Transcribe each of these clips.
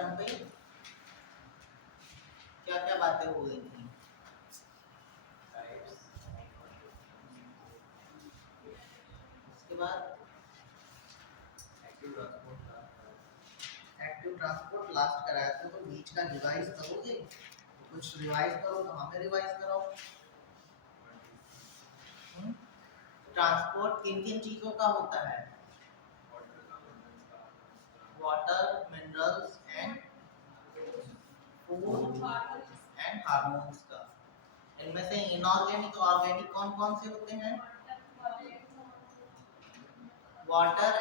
Term पे क्या क्या बातें हो गई थी? उसके बाद एक्टिव ट्रांसपोर्ट लास्ट कराया था, तो बीच का रिवाइज करोगे? तो कुछ रिवाइज करो, तो हमें रिवाइज कराओ। ट्रांसपोर्ट किन किन चीजों का होता है? Water, minerals and food and hormones का। इनमें से इनऑर्गेनिक ऑर्गेनिक कौन कौन से होते हैं? Water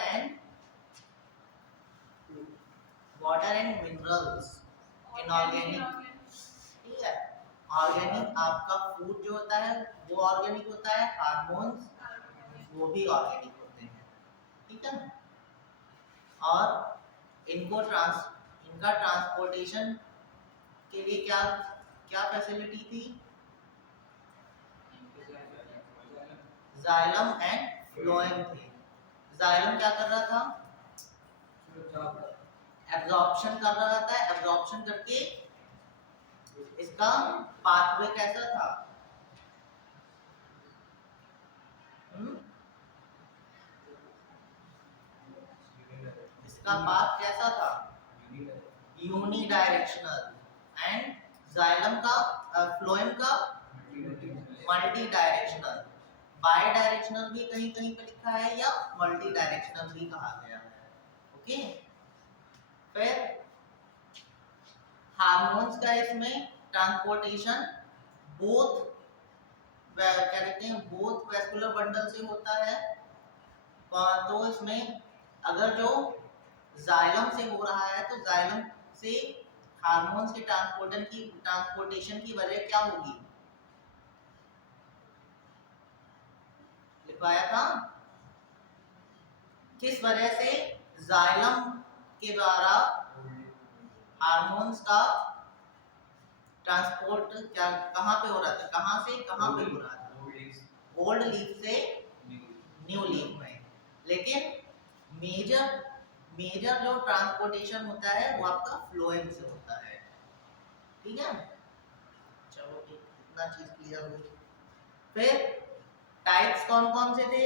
and minerals inorganic. ठीक है, ऑर्गेनिक आपका फूड जो होता है वो ऑर्गेनिक होता है, हार्मोन्स वो भी ऑर्गेनिक होते हैं। ठीक है, और इनका ट्रांसपोर्टेशन के लिए क्या क्या फैसिलिटी थी? जाइलम एंड फ्लोएम थे। जाइलम क्या कर रहा था? एब्जॉर्प्शन कर रहा था। एब्जॉर्प्शन करके इसका पाथवे कैसा था? इसका पाथ कैसा था? Unidirectional. एंड जाइलम का फ्लोएम का मल्टी डायरेक्शनल। बाई डायरेक्शनल भी कहीं कहीं पे लिखा है या मल्टी डायरेक्शनल भी कहा गया है। ओके, फिर हार्मोन्स का इसमें ट्रांसपोर्टेशन बोथ क्या कहते हैं, बोथ वेस्कुलर बंडल से होता है। तो इसमें अगर जो जाइलम से हो रहा है तो जाइलम से हार्मोन्स के ट्रांसपोर्टेशन की वजह क्या होगी? लिखवाया था, किस वजह से जाइलम के द्वारा हार्मोन्स का ट्रांसपोर्ट क्या कहाँ पे हो रहा था, कहाँ से कहाँ पे हो रहा था? ओल्ड लीफ से न्यू लीफ में। लेकिन मेजर जो ट्रांसपोर्टेशन होता है वो आपका फ्लोएम से होता है। ठीक है, चलो इतना चीज क्लियर हो गई। फिर टाइप्स कौन कौन से थे?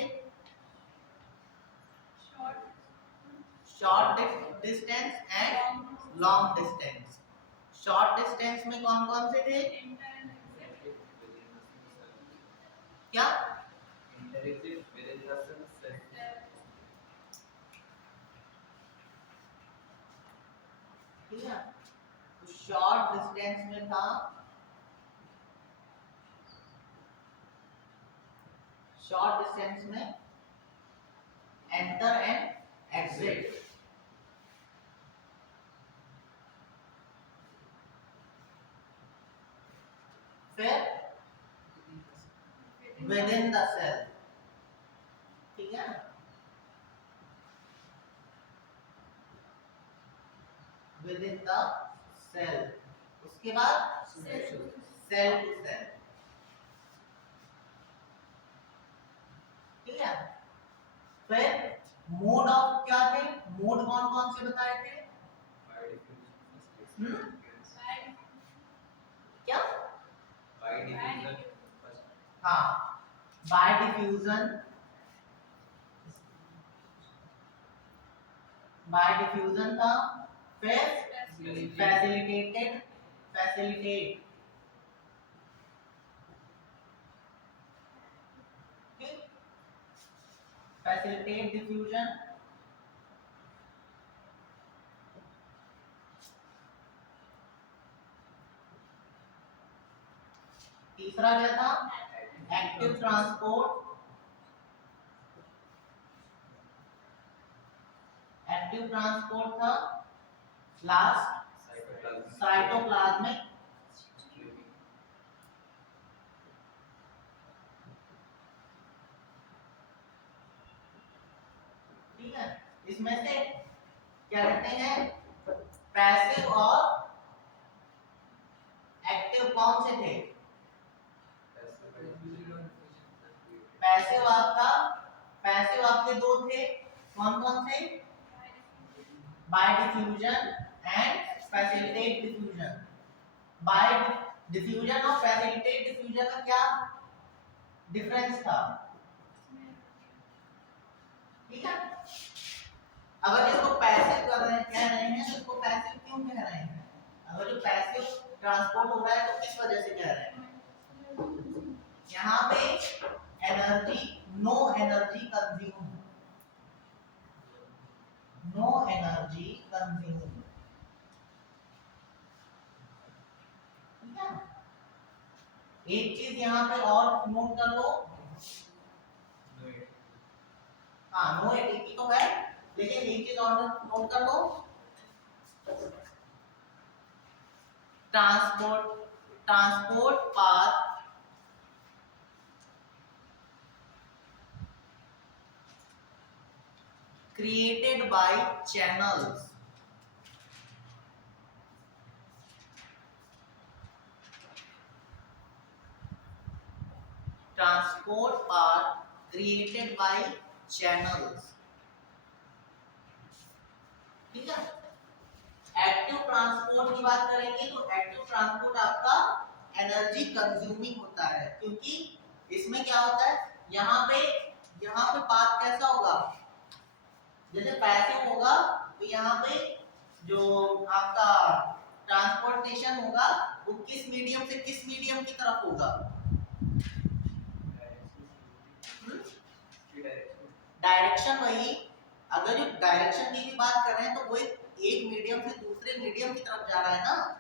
Short distance and long distance. Short distance में कौन कौन से थे? क्या? ठीक है, तो शॉर्ट डिस्टेंस में था शॉर्ट डिस्टेंस में एंटर एंड एग्जिट। फिर विद इन द सेल। ठीक है, विद इन द सेल। उसके बाद सेल टू सेल। ठीक है, फिर मोड ऑफ क्या थे? मोड कौन कौन से बताए थे? क्या? हाँ, बाय डिफ्यूजन, था। फिर फैसिलिटेट डिफ्यूजन। तीसरा क्या था? Active transport. था। Last cytoplasmic. ठीक है, इसमें से क्या कहते हैं, पैसिव और एक्टिव कौन से थे? पैसिव आपके दो थे, कौन कौन से? Bye diffusion and facilitate diffusion. Bye diffusion और फैसिलिटेट डिफ्यूजन का क्या डिफरेंस था? ठीक है, अगर इसको पैसिव कह रहे हैं तो इसको पैसिव क्यों कह रहे हैं? अगर जो पैसिव ट्रांसपोर्ट हो रहा है तो किस वजह से कह रहे हैं? यहाँ पे energy, no energy consume, no energy consume. ठीक है, एक चीज यहाँ पे और नोट कर लो। हाँ, नो एटीपी तो है, लेकिन एक चीज और नोट कर लो, transport path created by channels, transport path created by channels। ठीक है, एक्टिव ट्रांसपोर्ट की बात करेंगे तो एक्टिव ट्रांसपोर्ट आपका एनर्जी कंज्यूमिंग होता है, क्योंकि इसमें क्या होता है, यहाँ पे पाथ कैसा होगा, जैसे पैसिव होगा तो यहाँ पे जो आपका ट्रांसपोर्टेशन होगा वो किस मीडियम से किस मीडियम की तरफ होगा? डायरेक्शन वही, अगर जो डायरेक्शन की भी बात कर रहे हैं तो वो एक मीडियम से दूसरे मीडियम की तरफ जा रहा है ना।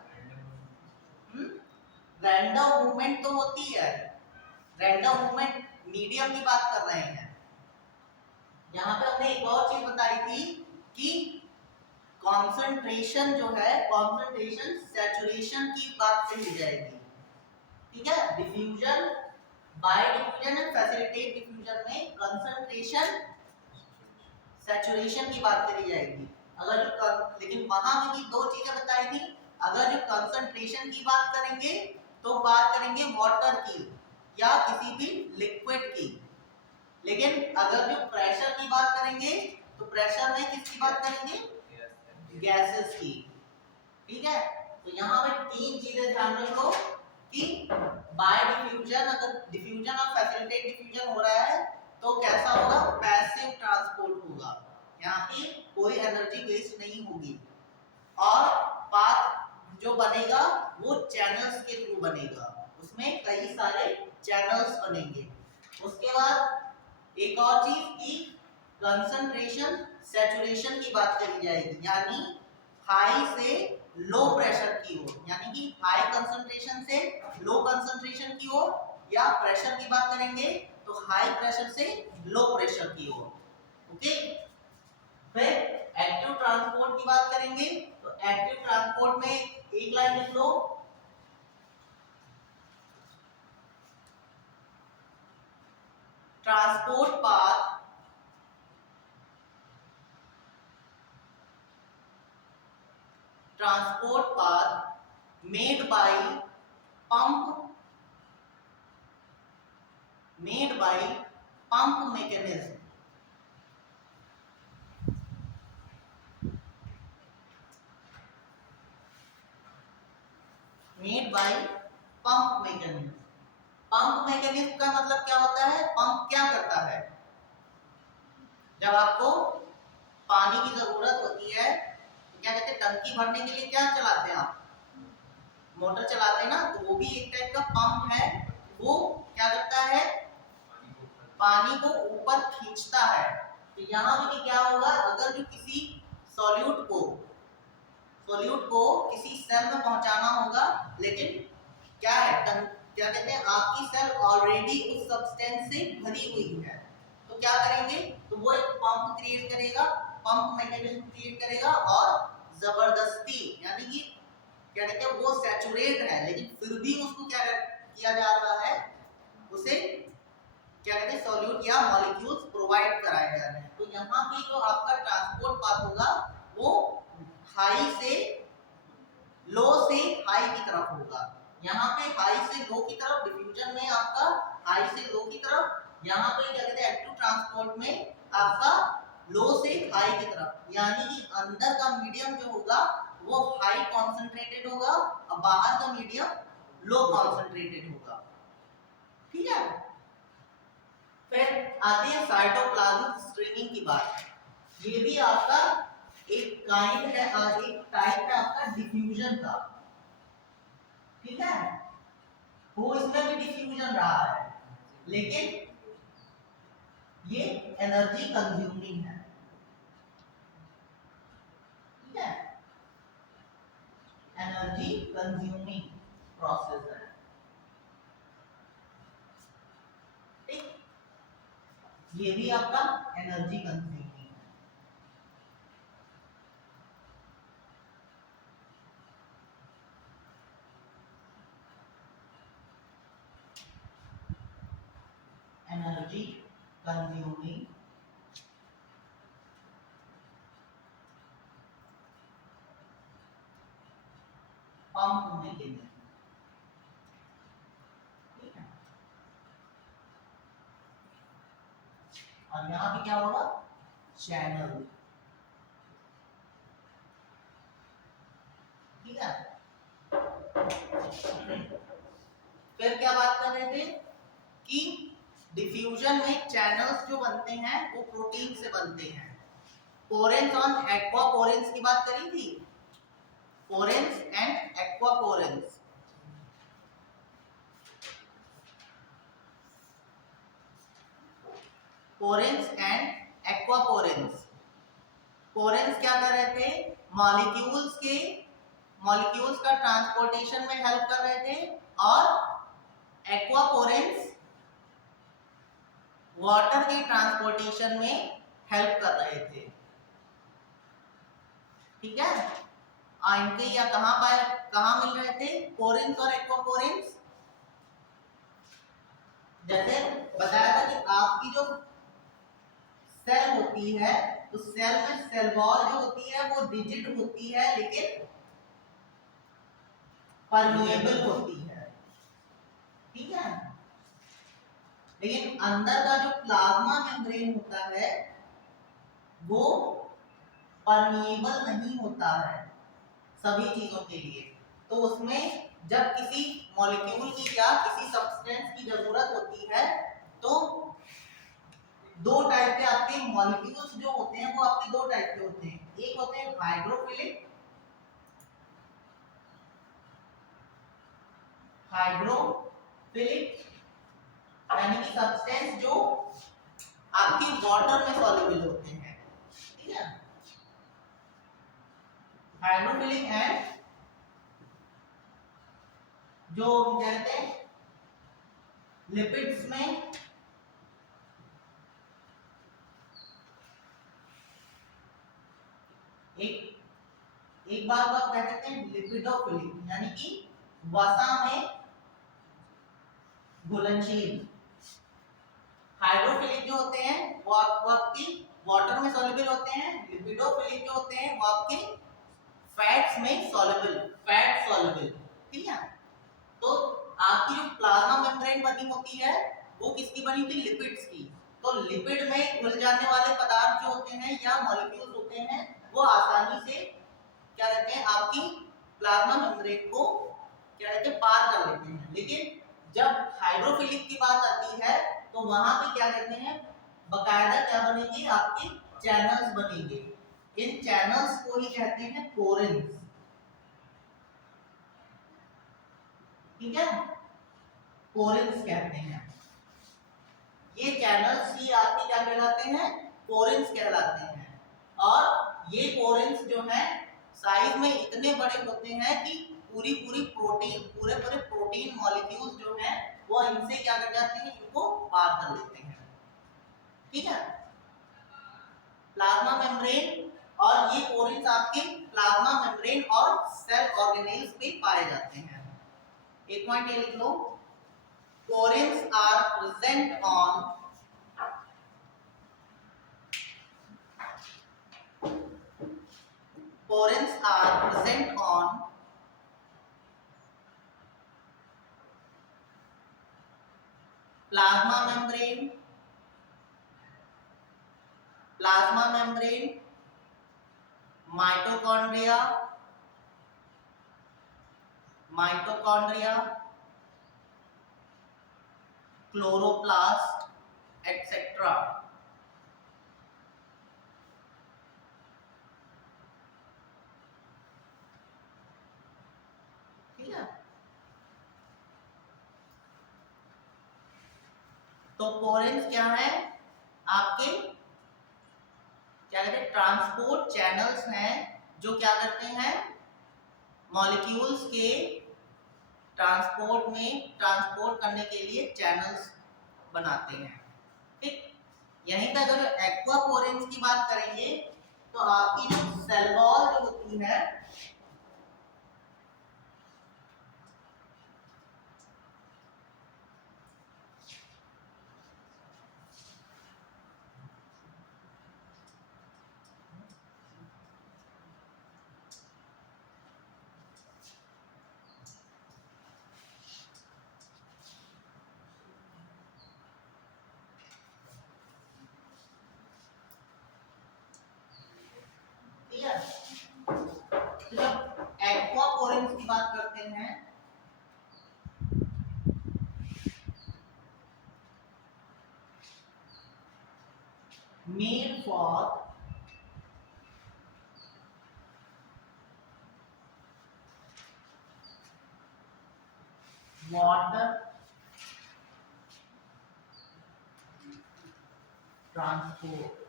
रैंडम मूवमेंट तो होती है, रैंडम मूवमेंट मीडियम की बात कर रहे हैं। यहाँ पे हमने एक और चीज बताई थी कि कॉन्सेंट्रेशन जो है, कॉन्सेंट्रेशन सैचुरेशन की बात से ली जाएगी। ठीक है, diffusion, bye diffusion and facilitate diffusion में कंसंट्रेशन सैचुरेशन की बात करी जाएगी। अगर जो लेकिन वहां में भी दो चीजें बताई थी, अगर जो कंसंट्रेशन की बात करेंगे तो बात करेंगे वाटर की या किसी भी लिक्विड की, लेकिन अगर जो प्रेशर की बात करेंगे तो प्रेशर में किसकी बात करेंगे? गैसेस की। ठीक है, तो यहाँ पे तीन चीजें ध्यान रखो कि बाय डिफ्यूजन, अगर डिफ्यूजन और फैसिलिटेट डिफ्यूजन हो रहा है तो कैसा होगा? पैसिव ट्रांसपोर्ट होगा, यहाँ पे कोई एनर्जी वेस्ट नहीं होगी, और पाथ जो बनेगा वो चैनल्स के थ्रू बनेगा, उसमें कई सारे चैनल्स बनेंगे। उसके बाद एक और चीज की कंसंट्रेशन सैचुरेशन की बात करी जाएगी, यानी हाई से लो प्रेशर की ओर, यानी कि हाई कंसंट्रेशन से लो कंसंट्रेशन की ओर, या प्रेशर की बात करेंगे तो हाई प्रेशर से लो प्रेशर की ओर। ओके, फिर एक्टिव ट्रांसपोर्ट की बात करेंगे तो एक्टिव ट्रांसपोर्ट में एक लाइन लिख लो, transport path made by pump mechanism, made by pump mechanism। Pump mechanism का मतलब क्या होता है? पंप क्या करता है? जब आपको पानी की जरूरत होती है तो क्या कहते हैं, टंकी भरने के लिए क्या चलाते हैं आप? मोटर चलाते हैं ना, तो वो भी एक टाइप का पंप है। वो क्या करता है? पानी को ऊपर खींचता है। तो यहाँ पे क्या होगा, अगर जो किसी सॉल्यूट को किसी सेल में पहुंचाना होगा, लेकिन क्या है, क्या कहते हैं, आपकी सेल ऑलरेडी उस सब्सटेंस से भरी हुई है, तो क्या करेंगे, तो वो एक पंप क्रिएट करेगा, पंप मैकेनिज्म क्रिएट करेगा, और जबरदस्ती, यानी कि क्या कहते हैं, वो सैचुरेट है लेकिन फिर भी उसको क्या किया जा रहा है, उसे क्या कहते हैं, सॉल्यूट या मॉलिक्यूल्स प्रोवाइड कराए जा रहे हैं। तो यहाँ पे जो आपका ट्रांसपोर्ट पाथ होगा वो हाई से लो से हाई की तरफ होगा। यहाँ पे हाई से लो की तरफ, डिफ्यूजन में आपका हाई से लो की तरफ, यहाँ पे क्या कहते हैं, एक्टिव ट्रांसपोर्ट में आपका लो से हाई की तरफ, यानी कि अंदर का मीडियम जो होगा वो हाई कॉन्सेंट्रेटेड होगा और बाहर का मीडियम लो कॉन्सेंट्रेटेड होगा। ठीक है, फिर आते हैं साइटोप्लाज्मिक स्ट्रिंगिंग की बात। ये भी आपका एक काइंड है और एक टाइप है आपका डिफ्यूजन का। ठीक है, वो इसमें भी डिफ्यूजन रहा है, लेकिन ये एनर्जी कंज्यूमिंग है। ठीक है, एनर्जी कंज्यूमिंग प्रोसेस है। ठीक, ये भी आपका एनर्जी कंज्यूमिंग है। एनर्जी कंज्यूमिंग पंप होने के लिए। ठीक है, और यहां पे क्या होगा, चैनल। ठीक है, फिर क्या बात कर रहे थे कि डिफ्यूजन में चैनल्स जो बनते हैं वो प्रोटीन से बनते हैं। पोरेंस और एक्वापोरेंस की बात करी थी, पोरेंस एंड एक्वापोरेंस। पोरेंस एंड एक्वापोरेंस। पोरेंस क्या कर रहे थे, मॉलिक्यूल्स का ट्रांसपोर्टेशन में हेल्प कर रहे थे, और एक्वापोरेंस वाटर के ट्रांसपोर्टेशन में हेल्प कर रहे थे। ठीक है, इनके या कहां मिल रहे थे पोरेंस और एक्वापोरेंस। जैसे बताया था कि आपकी जो सेल होती है उस सेल में सेल वॉल जो होती है वो रिजिड होती है लेकिन परमिएबल होती है। ठीक है, लेकिन अंदर का जो प्लाज्मा मेम्ब्रेन होता है वो परमिएबल नहीं होता है सभी चीजों के लिए। तो उसमें जब किसी मॉलिक्यूल की या किसी सब्सटेंस की जरूरत होती है तो दो टाइप के आपके मॉलिक्यूल्स जो होते हैं वो आपके दो टाइप के होते हैं। एक होते हैं हाइड्रोफिलिक, यानी कि सब्सटेंस जो आपकी वाटर में सॉल्युबल होते हैं। ठीक है, हाइड्रोफिलिक एंड जो कहते हैं लिपिड्स में एक बार को आप कह सकते हैं लिपिडोफिलिक, यानी कि वसा में घुलनशील। हाइड्रोफिलिक जो होते हैं वो आपकी वाटर में सॉल्युबल होते हैं। लिपिडोफिलिक जो होते हैं वो आपके फैट्स में सॉल्युबल, फैट सॉल्युबल। ठीक है, तो आपकी जो प्लाज्मा मेम्ब्रेन बनी होती है वो किसकी बनी थी, लिपिड्स की। तो लिपिड में घुल जाने वाले पदार्थ जो होते हैं या मॉलिक्यूल्स होते हैं वो आसानी से क्या रहते हैं आपकी प्लाज्मा मेम्ब्रेन को क्या रहते हैं पार कर लेते हैं। लेकिन जब हाइड्रोफिलिक की बात आती है तो वहां पे क्या कहते हैं, बकायदा क्या बनेंगे, आपके चैनल्स बनेंगे। इन चैनल्स को ही कहते हैं पोरेंस। ठीक है, पोरेंस कहते हैं। ये चैनल्स ही आपके क्या कहलाते हैं, पोरेंस कहलाते हैं। और ये पोरेंस जो है साइज में इतने बड़े होते हैं कि पूरे प्रोटीन मॉलिक्यूल्स जो हैं वो इनसे क्या कर जाते हैं, इनको पार कर लेते हैं। ठीक है, प्लाज्मा मेम्ब्रेन और ये पोरेंस आपके प्लाज्मा मेम्ब्रेन और सेल ऑर्गेनेल्स पे पाए जाते हैं। एक पॉइंट ये लिख लो, porins are present on plasma membrane, mitochondria mitochondria, chloroplast, etcetera. ठीक है, तो पोरेंस क्या है आपके, क्या कहते हैं, ट्रांसपोर्ट चैनल्स हैं जो क्या करते हैं मॉलिक्यूल्स के ट्रांसपोर्ट करने के लिए चैनल्स बनाते हैं। ठीक, यहीं पे अगर एक्वापोरेंस की बात करेंगे तो आपकी जो सेल वॉल जो होती है, ठीक है, तो जब एक्वापोरेंस की बात करते हैं made for water transport,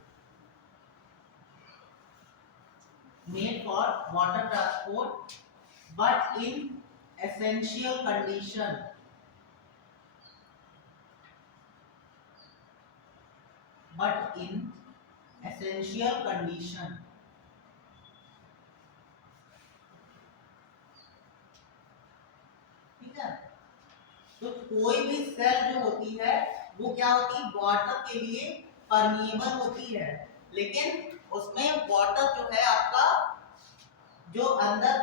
made for water transport but in essential condition, but in essential condition। ठीक है, तो कोई भी सेल जो होती है वो क्या होती है, वाटर के लिए परमिएबल होती है, लेकिन उसमें वाटर जो है आपका जो अंदर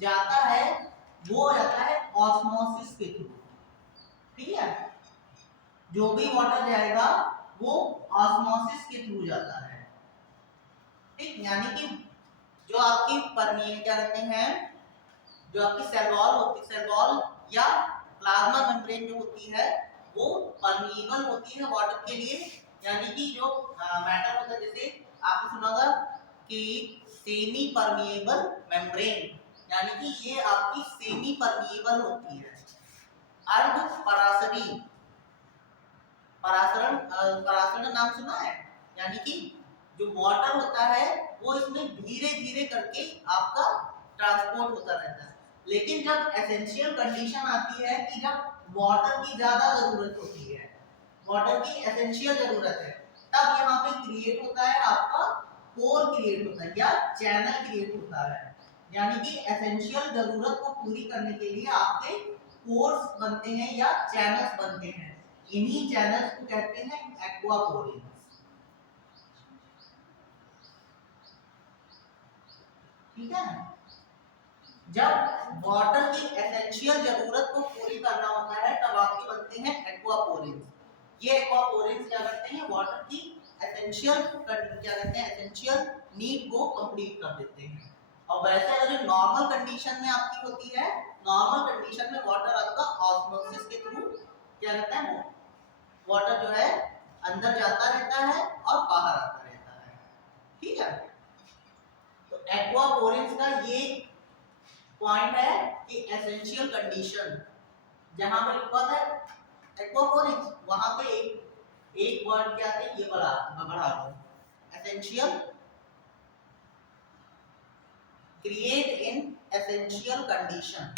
जाता है वो जाता है ऑस्मोसिस के थ्रू। ठीक है, जो भी वाटर जाएगा वो ऑस्मोसिस के थ्रू जाता है। ठीक, यानी कि जो आपकी परमीएबल क्या कहते हैं, जो आपकी सेल वॉल होती, सेल वॉल या प्लाज्मा मेम्ब्रेन जो होती है वो परमीएबल होती है वाटर के लिए, यानी कि जो मैटर होता है, जैसे आपने सुना होगा कि सेमी परमीएबल मेम्ब्रेन, यानी कि ये आपकी सेमी परमीएबल होती है। अर्ध परासरी, परासरण नाम सुना है, यानी कि जो वाटर होता है वो इसमें धीरे धीरे करके आपका ट्रांसपोर्ट होता रहता है, लेकिन जब एसेंशियल कंडीशन आती है कि जब वाटर की ज्यादा जरूरत होती है, वाटर की एसेंशियल जरूरत है, तब यहाँ पे क्रिएट होता है आपका पोर क्रिएट होता है या चैनल क्रिएट होता है, यानी कि एसेंशियल जरूरत को पूरी करने के लिए आपके पोर्स बनते हैं या चैनल्स बनते हैं। इन्हीं चैनल्स को कहते हैं एक्वापोरेंस। ठीक है, जब वाटर की एसेंशियल जरूरत को पूरी करना होता है तब आपके बनते हैं एक्वापोरेंस। ये एक्वापोरेंस क्या करते हैं, वाटर की एसेंशियल क्या कहते हैं, एसेंशियल नीड को कंप्लीट कर देते हैं। और वैसे अगर नॉर्मल कंडीशन में आपकी होती है, नॉर्मल कंडीशन में वाटर आपका ऑस्मोसिस के थ्रू क्या कहते हैं, वाटर जो है अंदर जाता रहता है और बाहर आता रहता है। ठीक है, तो एक्वापोरेंस का ये पॉइंट है कि एसेंशियल कंडीशन जहां पर लिखा है एक्वापोरेंस, वहां पे एक वर्ड क्या है, ये बढ़ा दो, essential, create in essential condition.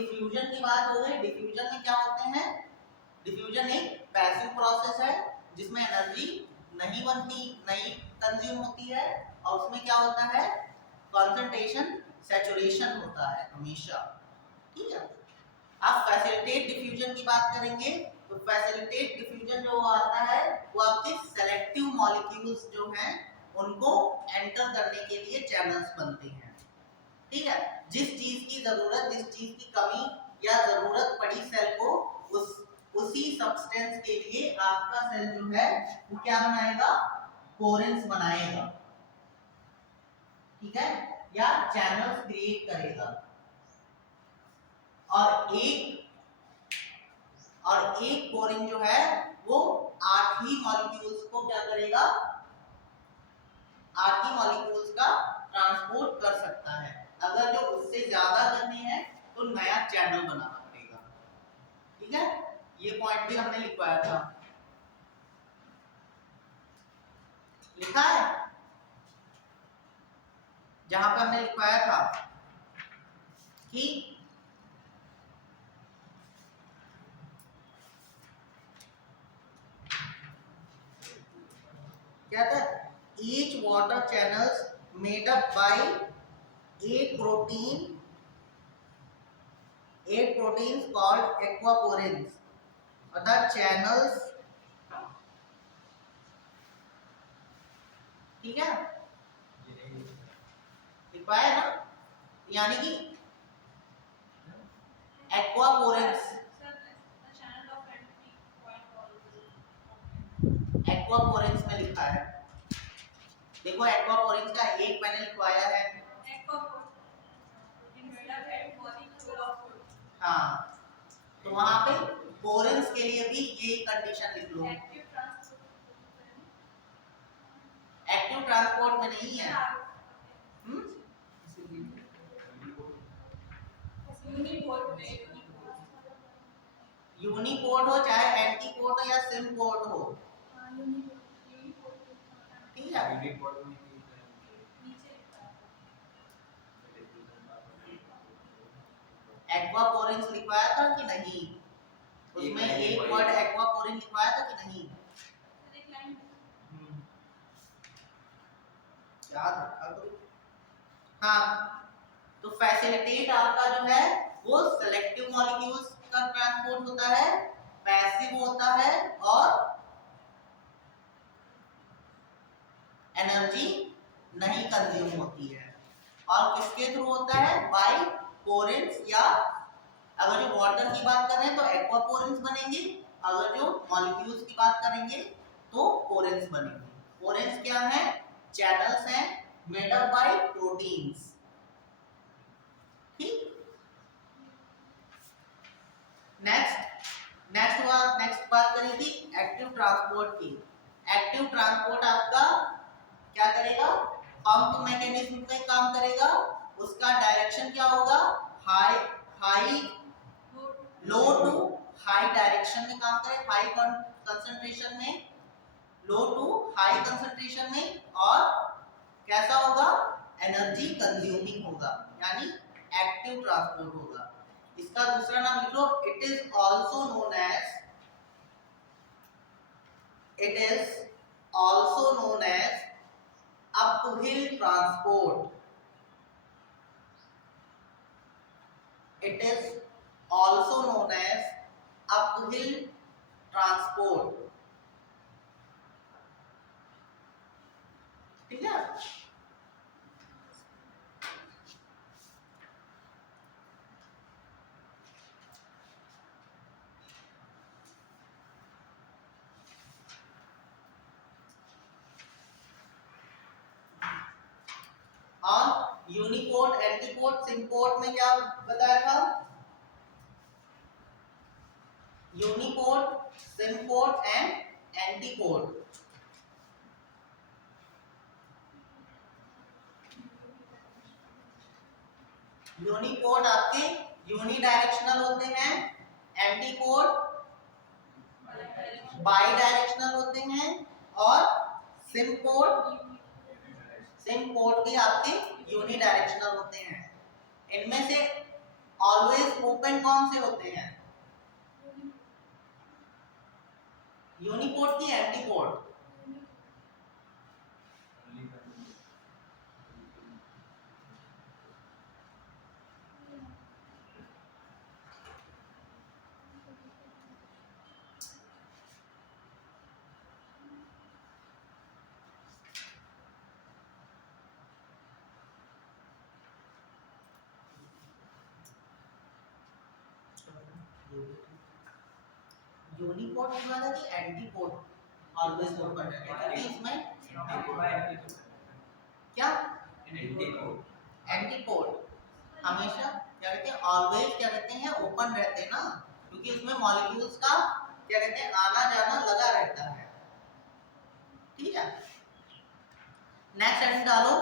Diffusion की बात हो गई। डिफ्यूजन में क्या होते हैं? डिफ्यूजन एक पैसिव प्रोसेस है जिसमें एनर्जी नहीं बनती, नहीं कंज्यूम होती है, और उसमें क्या होता है? कंसंट्रेशन सैचुरेशन होता है हमेशा। ठीक है। आप फैसिलिटेट डिफ्यूजन की बात करेंगे तो फैसिलिटेट डिफ्यूजन जो आता है वो आपके सेलेक्टिव मॉलिक्यूल्स जो हैं उनको एंटर करने के लिए चैनल्स बनते हैं। ठीक है। जिस चीज की जरूरत, जिस चीज की कमी या जरूरत पड़ी सेल को, उसी सब्सटेंस के लिए आपका सेल जो है वो क्या बनाएगा? कोरेंस बनाएगा। ठीक है, या चैनल्स क्रिएट करेगा। और एक कोरिन जो है वो 8 ही मॉलिक्यूल्स को क्या करेगा? 8 ही मॉलिक्यूल्स का ट्रांसपोर्ट कर सकता है। अगर जो उससे ज्यादा करने हैं तो नया चैनल बनाना पड़ेगा। ठीक है, ये पॉइंट भी हमने लिखवाया था, लिखा है जहां पर हमने लिखवाया था कि क्या था? each water channels made up by 8 proteins called aquaporins, or the channels। ठीक है, लिखवाया ना, यानी कि aquaporins, एक्वापोरेंस में लिखा है। देखो एक्वापोरेंस का एक मैंने लिखवाया है। हाँ, तो वहां पे पोरेंस के लिए भी यही कंडीशन लिख लो। एक्टिव ट्रांसपोर्ट में नहीं है। यूनिपोर्ट हो चाहे एंटीपोर्ट हो या सिमपोर्ट हो। ठीक है, एक्वापोरेंस लिखवाया था कि नहीं? उसमें एक वर्ड एक्वापोरिन लिखवाया था कि नहीं? याद रखा करो। हाँ, तो फैसिलिटेट आपका जो है वो सेलेक्टिव मॉलिक्यूल्स का ट्रांसपोर्ट होता है, पैसिव होता है, और एनर्जी नहीं कंज्यूम होती है। और किसके थ्रू होता है? बाय पोरेंस, या अगर जो वाटर की बात कर रहे हैं तो एक्वापोरेंस बनेंगे, अगर जो मॉलिक्यूल्स की बात करेंगे तो पोरेंस बनेंगे। पोरेंस क्या है? चैनल्स हैं मेड अप बाय प्रोटीन्स। ठीक, नेक्स्ट बात करी थी एक्टिव ट्रांसपोर्ट की। एक्टिव ट्रांसपोर्ट आपका क्या करेगा? पंप मैकेनिज्म पे काम करेगा। उसका डायरेक्शन क्या होगा? High low to high direction में काम करे, हाई कंसंट्रेशन में, लो टू हाई कंसंट्रेशन में, और कैसा होगा? एनर्जी कंज्यूमिंग होगा, यानी एक्टिव ट्रांसपोर्ट होगा। इसका दूसरा नाम लिख लो, it is also known as uphill transport। It is also known as uphill transport। ठीक है, और यूनिपोर्ट, एंटीपोर्ट, सिम्पोर्ट में क्या बताया था? Uniport, symport and antiport. Uniport आपके यूनि डायरेक्शनल होते हैं, एंटीपोर्ट बाई डायरेक्शनल होते हैं, और सिम्पोर्ट भी आपके यूनि डायरेक्शनल होते हैं। इनमें से ऑलवेज ओपन कौन से होते हैं? यूनिपोर्ट की एंटीपोर्ट? यूनिपोर्ट की बात है कि एंटीपोर्ट ऑलवेज ओपन रहता है क्योंकि इसमें क्या एंटीपोर्ट हमेशा क्या कहते हैं, ऑलवेज क्या कहते हैं ओपन रहते हैं ना, क्योंकि उसमें मॉलिक्यूल्स का क्या कहते हैं आना जाना लगा रहता है। ठीक है, नेक्स्ट सेंटेंस डालो,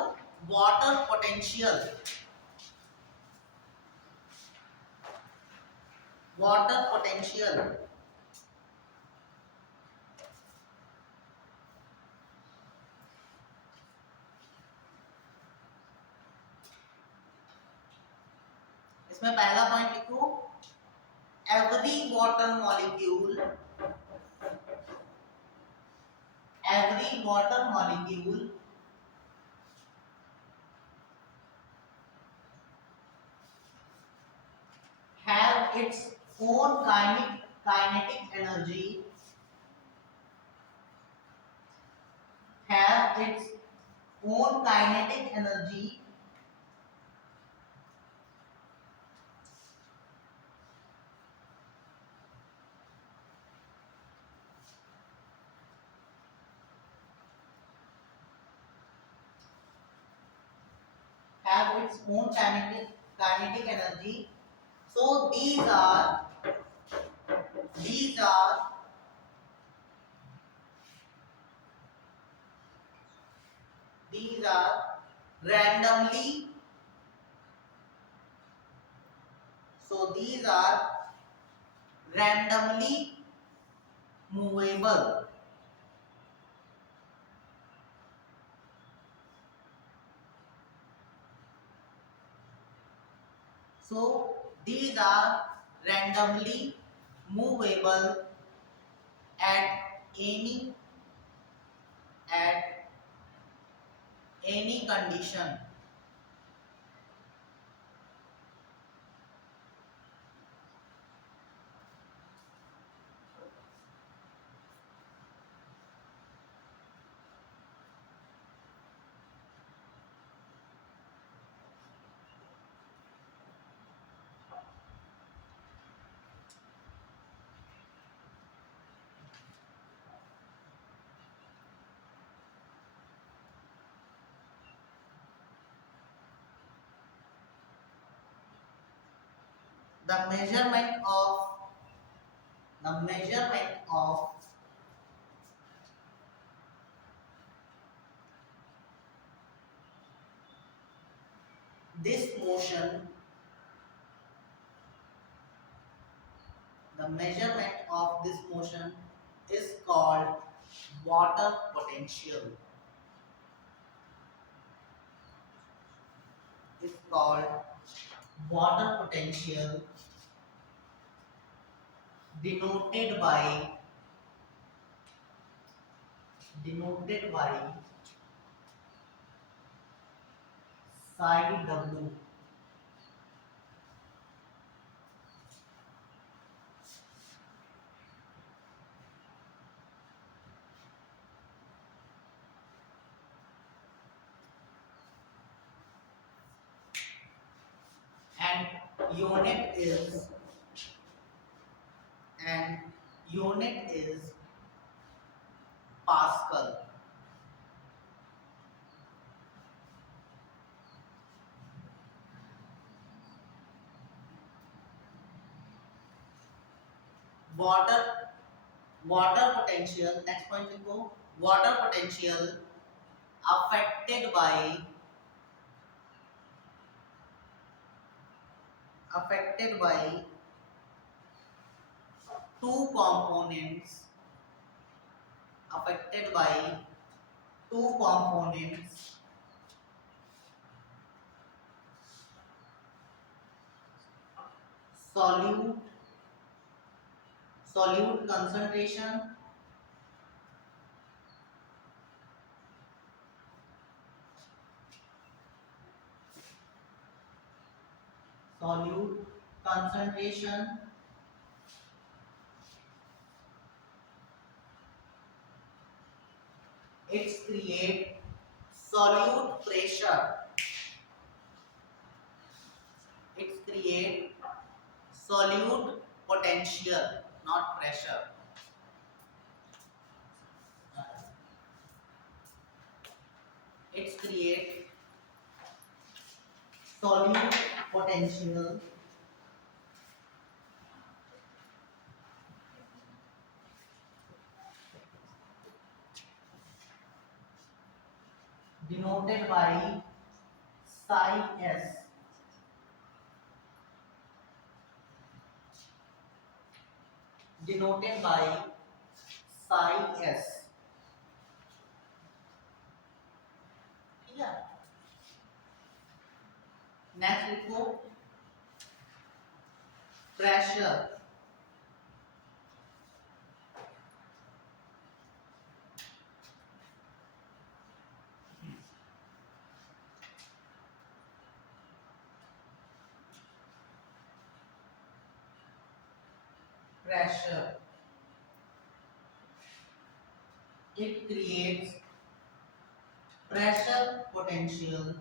वाटर पोटेंशियल। वाटर पोटेंशियल इसमें पहला पॉइंट लिखो, every water molecule, every water molecule have its own kinetic energy, have its own kinetic energy have its own kinetic energy. So these are these are randomly, so these are randomly movable. So these are randomly movable at any at any condition. The measurement of this motion, the measurement of this motion is called water potential. Is called water potential, denoted by psi w. And unit is Pascal. Water potential, next point we go, water potential affected by two components, affected by two components solute concentration, it's create solute pressure, it's create solute potential, not pressure. It's create solute potential denoted by psi s. Denoted by psi s. ठीक है, next लिखो pressure, pressure, it creates pressure potential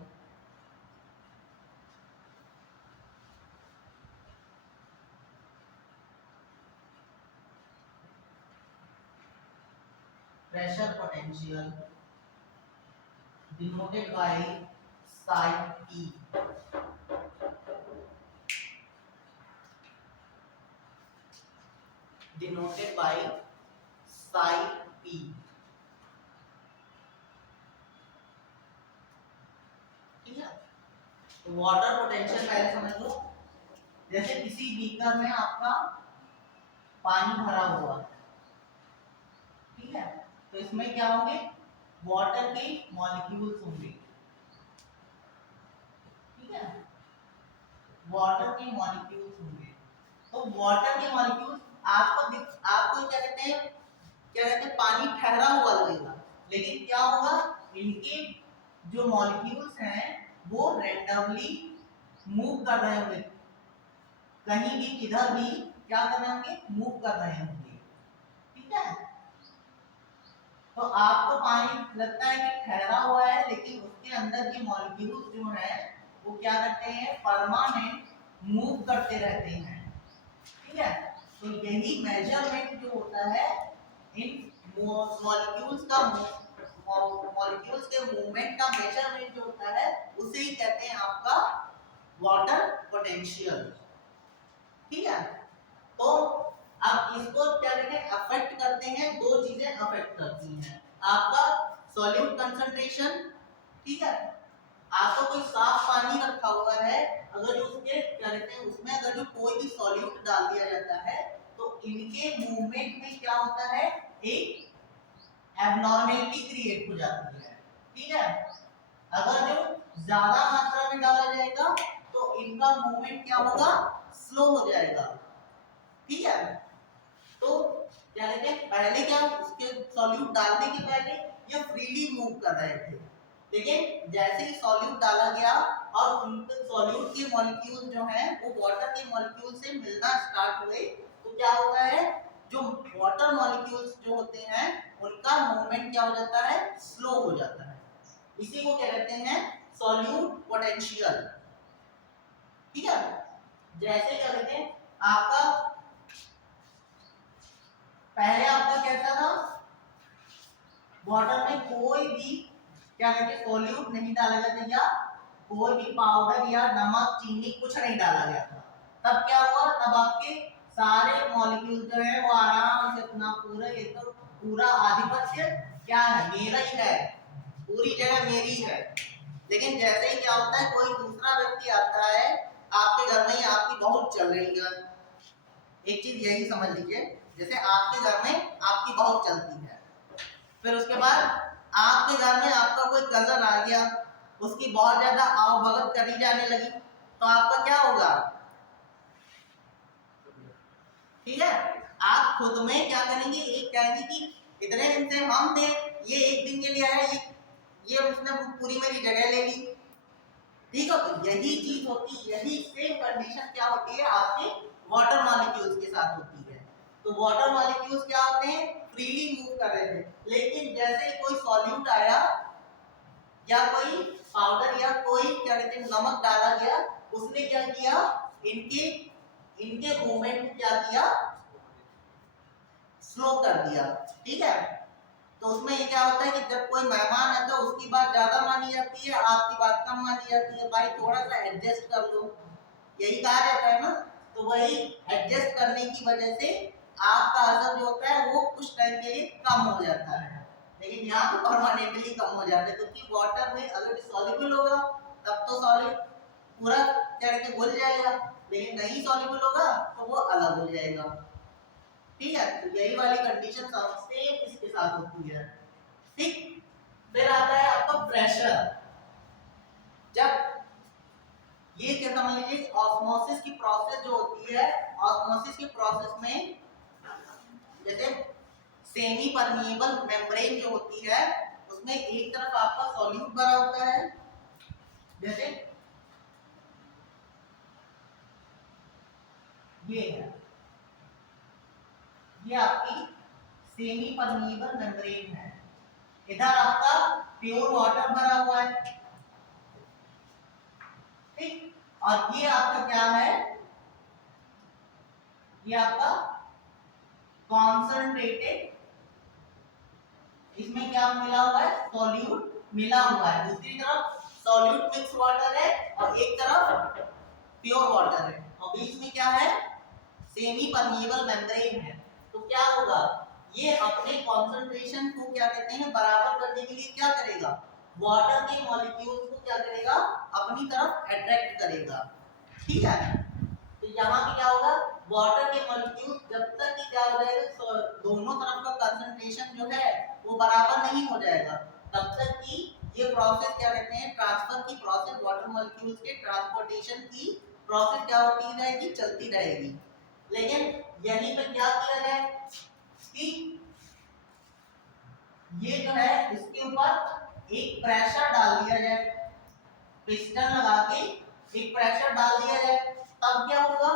denoted by psi p. Denoted by psi p. ठीक है, तो water potential पहले समझ लो। जैसे किसी बीकर में आपका पानी भरा हुआ है, ठीक है, तो इसमें क्या होंगे, वाटर के मॉलिक्यूल्स होंगे, ठीक है, वाटर के मॉलिक्यूल्स होंगे। तो वाटर के मॉलिक्यूल्स आपको क्या कहते हैं पानी ठहरा हुआ लगेगा, लेकिन क्या होगा, इनके जो मॉलिक्यूल्स हैं वो रैंडमली मूव कर रहे होंगे, कहीं भी किधर भी क्या कर रहे होंगे, मूव कर रहे होंगे, ठीक है। तो आपको पानी लगता है कि ठहरा हुआ है, लेकिन उसके अंदर के मॉलिक्यूल्स जो है वो क्या करते हैं, परमानेंट मूव करते रहते हैं, ठीक है। तो यही मेजरमेंट जो होता है इन मॉलिक्यूल्स के मूवमेंट का मेजरमेंट जो होता है उसे ही कहते हैं आपका वाटर पोटेंशियल, ठीक है। तो अब इसको क्या कहते हैं, अफेक्ट करते हैं, दो चीजें अफेक्ट करती हैं, आपका सॉल्यूट कंसंट्रेशन, ठीक है, आपको कोई साफ पानी रखा हुआ है, अगर उसके क्या कहते हैं उसमें अगर जो कोई भी सॉल्यूट डाल दिया जाता है तो इनके मूवमेंट में क्या होता है, एक एबनॉर्मेलिटी क्रिएट हो जाती है, ठीक है। अगर जो ज्यादा मात्रा में डाला जाएगा तो इनका मूवमेंट क्या होगा, स्लो हो जाएगा, ठीक है। तो क्या कहते हैं पहले क्या उसके सॉल्यूट डालने के पहले ये फ्रीली मूव कर रहे थे, लेकिन जैसे ही सॉल्यूट डाला गया और उनके सॉल्यूट के मॉलिक्यूल जो हैं वो वाटर के मॉलिक्यूल से मिलना स्टार्ट हुए, तो क्या होता है, जो वाटर मॉलिक्यूल्स जो होते हैं उनका मूवमेंट क्या हो जाता है, स्लो हो जाता है, इसी को क्या कहते हैं, सॉल्यूट पोटेंशियल, ठीक है। जैसे क्या कहते हैं आपका पहले आपका कैसा था, वाटर में कोई भी क्या कहते हैं सॉल्यूट नहीं डाला गया था, या कोई भी पाउडर या नमक चीनी कुछ नहीं डाला गया था, तब क्या हुआ, तब आपके सारे मॉलिक्यूल जो है वो आराम से अपना पूरा ये तो पूरा आधिपत्य क्या है, मेरा ही है, पूरी जगह मेरी है। लेकिन जैसे ही क्या होता है कोई दूसरा व्यक्ति आता है, आपके घर में ही आपकी बहुत चल रही है, एक चीज यही समझ लीजिए, जैसे आपके घर में आपकी बहुत चलती है, फिर उसके बाद आपके घर में आपका कोई कजन आ गया, उसकी बहुत ज्यादा आवभगत करी जाने लगी, तो आपका क्या होगा, ठीक है, आप खुद में क्या करेंगे, एक कहेंगे कि इतने दिन से हम थे, ये एक दिन के लिए आया, ये उसने पूरी मेरी जगह ले ली। ठीक है, तो यही चीज होती है, यही सेम कंडीशन क्या होती है आपके वाटर मॉलिक्यूल्स के साथ होती है। तो वाटर मॉलिक्यूल्स क्या होते हैं, फ्रीली मूव कर रहे थे, लेकिन जैसे ही कोई सॉल्यूट आया या कोई पाउडर या कोई क्या कहते हैं नमक डाला गया, उसने क्या किया, इनके इनके मूवमेंट को क्या किया, स्लो कर दिया। ठीक है, तो उसमें ये क्या होता है कि जब कोई मेहमान आता है उसकी बात ज्यादा मानी जाती है, आपकी बात कम मानी जाती है, भाई थोड़ा सा एडजस्ट कर लो, यही कहा जाता है ना। तो वही एडजस्ट करने की वजह से आपका असर जो होता है वो कुछ टाइम के लिए कम हो जाता है, लेकिन यहाँ तो परमानेंटली कम हो जाता है, क्योंकि वाटर में अगर सॉल्युबल होगा तब तो सॉलिड पूरा क्या कहते हैं घुल जाएगा, लेकिन नहीं सॉल्युबल होगा तो वो अलग हो जाएगा। ठीक है, तो यही वाली कंडीशन सेम इसके साथ होती है। ठीक, फिर आता है आपका प्रेशर। जब ये क्या समझ लीजिए, ऑस्मोसिस की प्रोसेस जो होती है, ऑस्मोसिस की प्रोसेस में जैसे सेमी परमिएबल मेम्ब्रेन जो होती है उसमें एक तरफ आपका सॉल्यूट भरा होता है, जैसे ये है, ये आपकी सेमी परमिएबल मेम्ब्रेन है, इधर आपका प्योर वाटर भरा हुआ है। ठीक, और ये आपका क्या है, ये आपका कॉन्संट्रेटेड, इसमें क्या मिला हुआ है, सॉल्यूट मिला हुआ है, दूसरी तरफ सॉल्यूट मिक्स वाटर है और एक तरफ प्योर वाटर है, और बीच में क्या है, सेमी परमिएबल मेम्ब्रेन है। तो क्या होगा, ये अपने कॉन्सेंट्रेशन को क्या कहते हैं बराबर करने के लिए क्या करेगा, वाटर के मॉलिक्यूल्स को क्या करेगा, अपनी तरफ अट्रैक्ट करेगा। ठीक है, तो यहाँ पे क्या होगा, वाटर के मॉलिक्यूल्स जब तक कि क्या हो जाएगा, दोनों तरफ का कंसंट्रेशन जो है वो बराबर नहीं हो जाएगा, तब तक कि ये प्रोसेस क्या कहते हैं, ट्रांसफर की प्रोसेस, वाटर मॉलिक्यूल्स के ट्रांसपोर्टेशन की प्रोसेस क्या होती रहेगी, चलती रहेगी। लेकिन यहीं पे क्या किया जाए कि ये जो है इसके ऊपर एक प्रेशर डाल दिया जाए, पिस्टन लगा के एक प्रेशर डाल दिया जाए, तब क्या होगा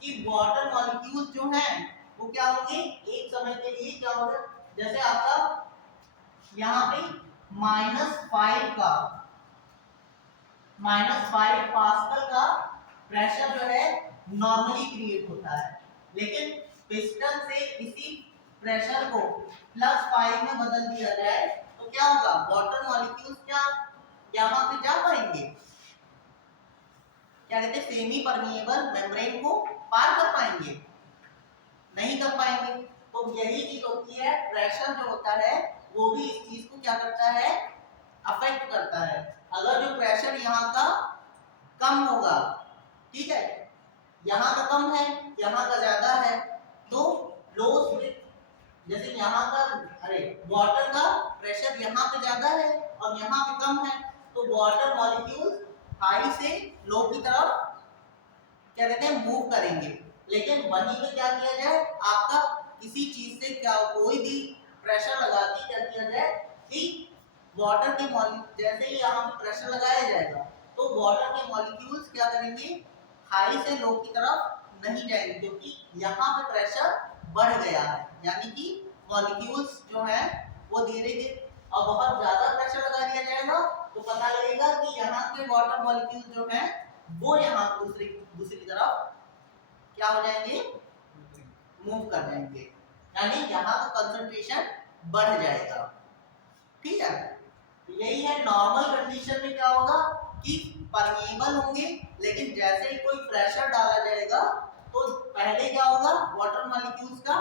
कि वाटर मॉलिक्यूल्स जो हैं वो क्या होंगे, एक समय के लिए क्या होगा, जैसे आपका यहाँ पे -5 का -5 पास्कल का प्रेशर जो है नॉर्मली क्रिएट होता है, लेकिन पिस्टन से इसी प्रेशर को +5 में बदल दिया जाए तो क्या होगा, वाटर मॉलिक्यूल्स क्या यहाँ पे जा पाएंगे, क्या कहते हैं सेमी परमिएबल मेम्ब्रेन को पार कर पाएंगे, नहीं कर पाएंगे। तो यही चीज होती है, प्रेशर जो होता है वो भी इस चीज को क्या करता है, अफेक्ट करता है। अगर जो प्रेशर यहाँ का कम होगा, ठीक है, यहाँ का कम है, यहाँ का ज्यादा है, तो लो स्प्लिट, जैसे यहाँ का अरे वाटर का प्रेशर यहाँ पे ज्यादा है और यहाँ पे कम है, तो वाटर मॉलिक्यूल्स हाई से लो की तरफ क्या कहते हैं मूव करेंगे। लेकिन वहीं पे क्या किया जाए, आपका किसी चीज से क्या कोई भी प्रेशर लगा के क्या किया जाए कि वाटर के मॉलिक्यूल जैसे ही यहाँ पे प्रेशर लगाया जाएगा तो वाटर के मॉलिक्यूल्स क्या करेंगे, हाई से लो की तरफ नहीं जाएंगे, क्योंकि यहाँ पे प्रेशर बढ़ गया है, यानी कि मॉलिक्यूल्स जो है वो धीरे धीरे, और बहुत ज्यादा प्रेशर लगा दिया जाएगा तो पता लगेगा कि यहाँ के वाटर मॉलिक्यूल जो है वो यहाँ दूसरी दूसरी तरफ क्या हो जाएंगे, मूव कर जाएंगे, यानी यहाँ का कंसंट्रेशन बढ़ जाएगा। ठीक है, तो यही है, नॉर्मल कंडीशन में क्या होगा कि परमिएबल होंगे, लेकिन जैसे ही कोई प्रेशर डाला जाएगा तो पहले क्या होगा, वाटर मॉलिक्यूल्स का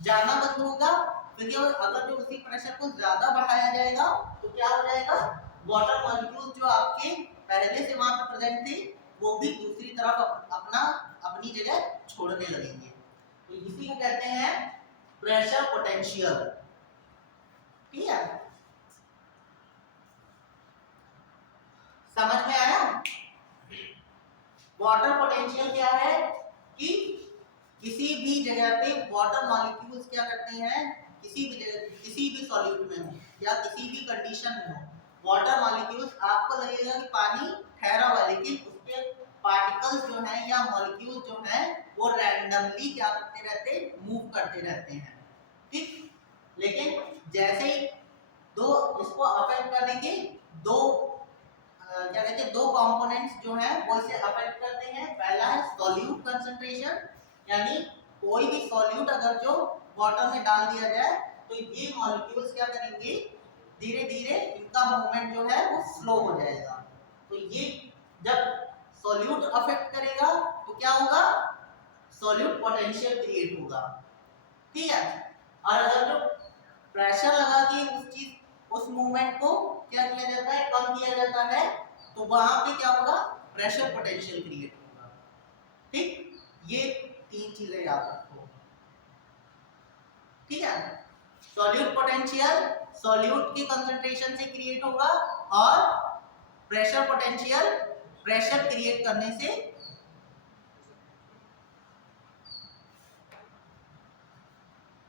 जाना बंद होगा, क्योंकि अगर जो उसी प्रेशर को ज्यादा बढ़ाया जाएगा तो क्या हो जाएगा, वाटर मॉलिक्यूल्स जो आपके पहले से वहां पे प्रेजेंट थे वो भी दूसरी तरफ अपना अपनी जगह छोड़ने लगेंगे। तो इसी को कहते हैं प्रेशर पोटेंशियल। ठीक है, समझ में आया। वाटर पोटेंशियल क्या है कि किसी भी जगह पे वाटर मॉलिक्यूल्स क्या करते हैं, किसी भी जगह किसी भी सॉल्यूट में हो या किसी भी कंडीशन में हो, वाटर मॉलिक्यूल्स आपको लगेगा कि पानी ठहरा हुआ, लेकिन उसके पार्टिकल्स जो हैं या मॉलिक्यूल्स जो हैं वो रैंडमली क्या करते रहते हैं, मूव करते रहते हैं। ठीक, लेकिन जैसे ही दो इसको अफेक्ट करने के दो क्या कहते हैं, दो कंपोनेंट्स जो हैं वो इसे अफेक्ट करते हैं। पहला है सॉल्यूट कंसंट्रेशन, यानी कोई भी सॉल्यूट अगर जो वाटर में डाल दिया जाए तो ये मॉलिक्यूल्स क्या करेंगे, धीरे धीरे इनका मूवमेंट जो है वो स्लो हो जाएगा। तो ये जब सॉल्यूट अफेक्ट करेगा तो क्या होगा, सॉल्यूट पोटेंशियल क्रिएट होगा। ठीक है, और अगर जो प्रेशर लगा के उस मूवमेंट को क्या किया जाता है, कम किया जाता है, तो वहां पे क्या होगा, प्रेशर पोटेंशियल क्रिएट होगा। ठीक, ये तीन चीजें याद रखो। ठीक है, सॉल्यूट पोटेंशियल सॉल्यूट की कंसंट्रेशन से क्रिएट होगा और प्रेशर पोटेंशियल प्रेशर क्रिएट करने से।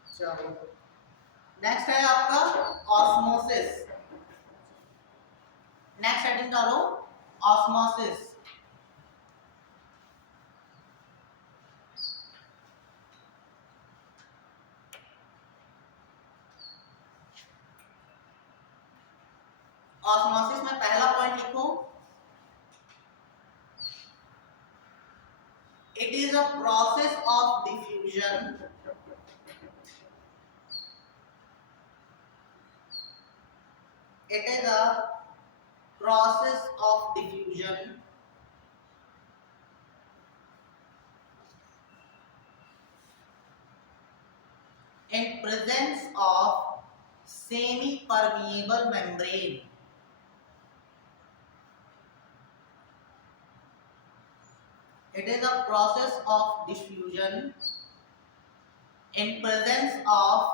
चलो नेक्स्ट है आपका ऑस्मोसिस। नेक्स्ट हेडिंग डालो ऑस्मोसिस। ऑस्मोसिस में पहला पॉइंट लिखो, it is a process of diffusion it is a process of diffusion in presence of semi permeable membrane. It is a process of diffusion in presence of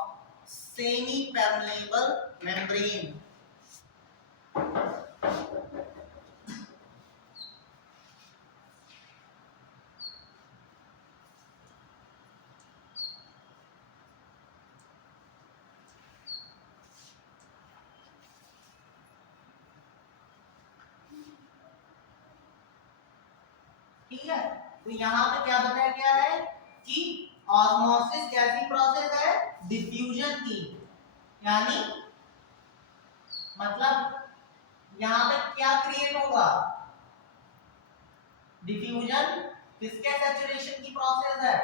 semi permeable membrane. ठीक है, तो यहां पे क्या बताया गया है कि ऑस्मोसिस कैसी प्रोसेस है, डिफ्यूजन की, यानी मतलब यहां पे क्या क्रिएट होगा, डिफ्यूजन किसके सैचुरेशन की प्रोसेस है,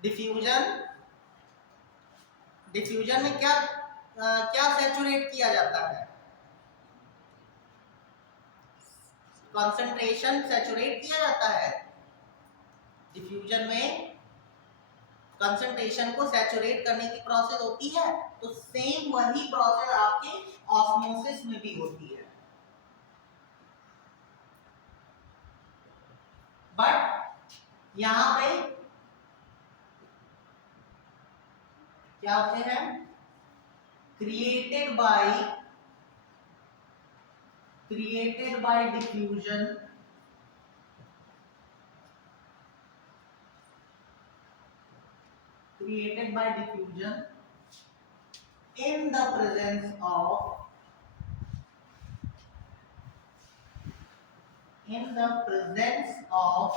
डिफ्यूजन डिफ्यूजन में क्या क्या सैचुरेट किया जाता है, कंसंट्रेशन सैचुरेट किया जाता है। डिफ्यूजन में कंसंट्रेशन को सैचुरेट करने की प्रोसेस होती है, तो सेम वही प्रोसेस आपके ऑस्मोसिस में भी होती है। बट यहां पे क्या होते हैं, created by diffusion created by diffusion in the presence of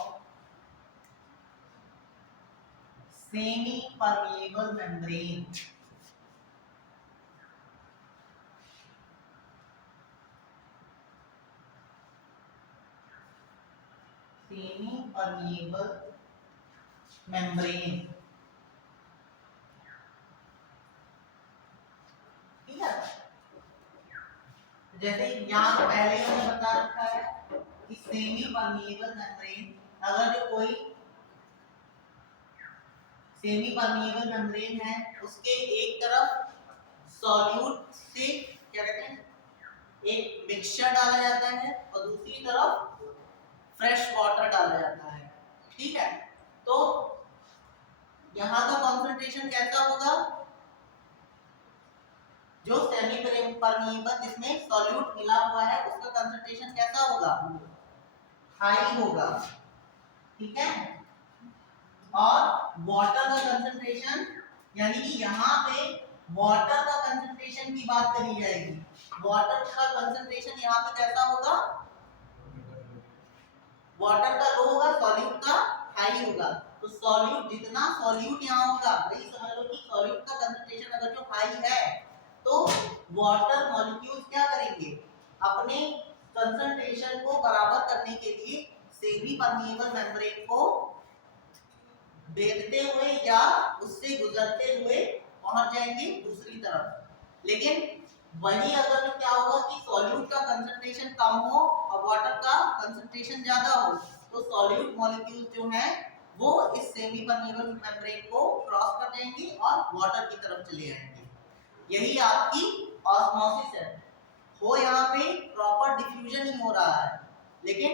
semi permeable membrane. Semi permeable membrane। ठीक है, जैसे यहाँ पहले मैंने बता रखा है कि सेमी परमिएबल मेम्ब्रेन, अगर जो कोई सेमी परमिएबल मेम्ब्रेन है उसके एक तरफ सॉल्यूट से क्या कहते हैं, एक मिक्सचर डाला जाता है और दूसरी तरफ फ्रेश वाटर डाला जाता है। ठीक है, तो यहाँ का कॉन्सेंट्रेशन कैसा होगा, जो सेमी परमिएबल जिसमें सॉल्यूट मिला हुआ है उसका कंसंट्रेशन कैसा होगा, हाई होगा, ठीक है। और वाटर का कंसंट्रेशन, यानी कि यहाँ पे वाटर का कंसंट्रेशन की बात करी जाएगी। वाटर का कंसंट्रेशन यहाँ पे कैसा होगा, वाटर का लो होगा, सॉल्यूट का हाई होगा। तो सॉल्यूट, जितना सॉल्यूट यहाँ होगा, वही समझ लो कि सॉल्यूट का कंसंट्रेशन अगर जो हाई है तो वाटर मॉलिक्यूल्स क्या करेंगे, अपने कंसंट्रेशन को बराबर करने के लिए सेमी परमिएबल मेम्ब्रेन को बेधते हुए या उससे गुजरते हुए पहुंच जाएंगे दूसरी तरफ। लेकिन वही अगर जो क्या होगा कि सॉल्यूट का कंसंट्रेशन कम हो और वाटर का कंसंट्रेशन ज्यादा हो, तो सॉल्यूट मॉलिक्यूल जो है वो इस सेमी परमिएबल मेम्ब्रेन को क्रॉस कर जाएंगे और वाटर की तरफ चले जाएंगे। यही आपकी ऑस्मोसिस है। हो यहाँ पे प्रॉपर डिफ्यूजन ही हो रहा है, लेकिन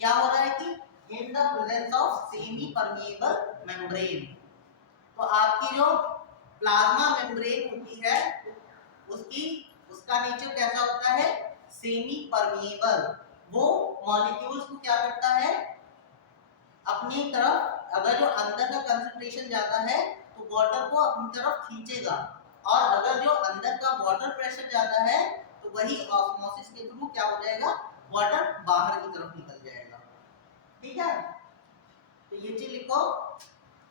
क्या हो रहा है कि इन the presence of semi permeable membrane. तो आपकी जो प्लाज्मा मेम्ब्रेन होती है उसकी उसका नेचर कैसा होता है, सेमी परमिएबल। वो मॉलिक्यूल्स को क्या करता है, अपनी तरफ, अगर जो अंदर का कंसंट्रेशन ज्यादा है तो वाटर को अपनी तरफ खींचेगा, और अगर जो अंदर का वाटर प्रेशर ज्यादा है तो वही ऑस्मोसिस के थ्रू क्या हो जाएगा, वाटर बाहर की तरफ निकल जाएगा। ठीक है, तो ये चीज लिखो।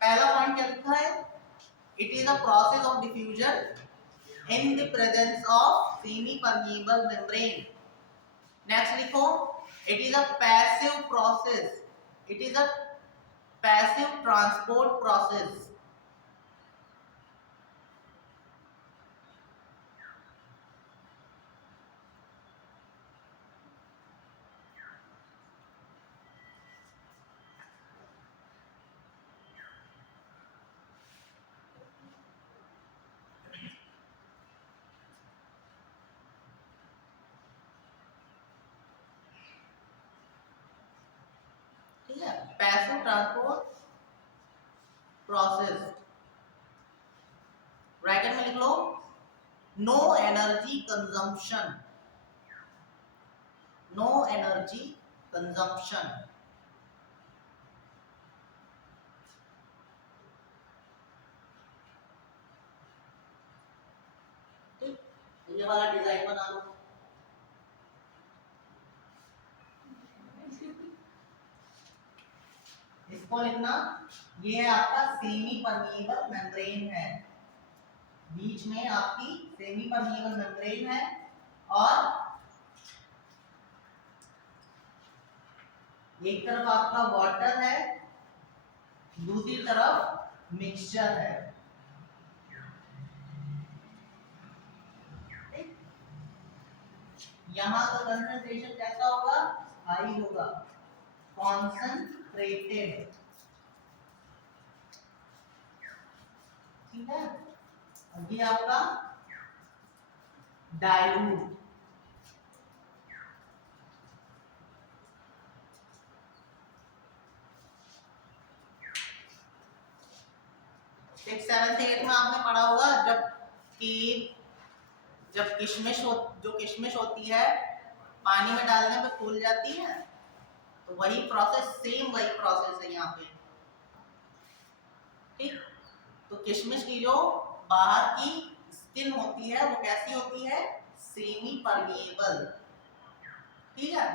पहला पॉइंट क्या लिखा है, it is a process of diffusion in the presence of semi permeable membrane. Next लिखो, it is a passive process, it is a passive transport process. ठीक है, पैसिव ट्रांसपोर्ट प्रोसेस, ब्रैकेट में लिख लो, no energy consumption, no energy consumption. ठीक, ये वाला design बना लो। इसको लिखना, ये है आपका सेमी परमिएबल मेम्ब्रेन है, बीच में आपकी सेमी परमिएबल मेम्ब्रेन है, और एक तरफ आपका वाटर है, दूसरी तरफ मिक्सचर है। यहाँ का कंसंट्रेशन कैसा होगा, हाई होगा, कॉन्संट्रेटेड। ठीक है, ये आपका डाइल्यूट। 6, 7, 8 में आपने पढ़ा होगा जब कि जब जो किशमिश होती है पानी में डालने पे फूल जाती है, तो वही प्रोसेस, सेम वही प्रोसेस है यहाँ पे। ठीक, तो किशमिश की जो बाहर की स्किन होती है वो कैसी होती है, सेमी परमिएबल। ठीक है,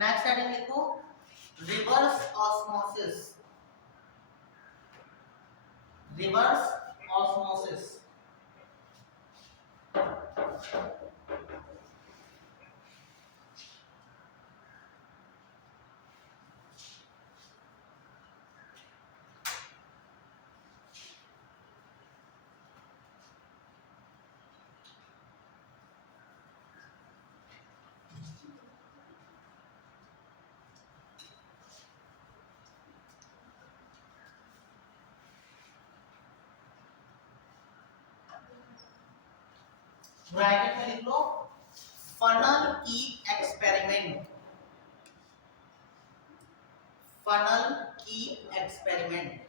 नेक्स्ट हेडिंग लिखो reverse osmosis. Reverse osmosis. Bracket में लिख लो फनल की एक्सपेरिमेंट। फनल की एक्सपेरिमेंट।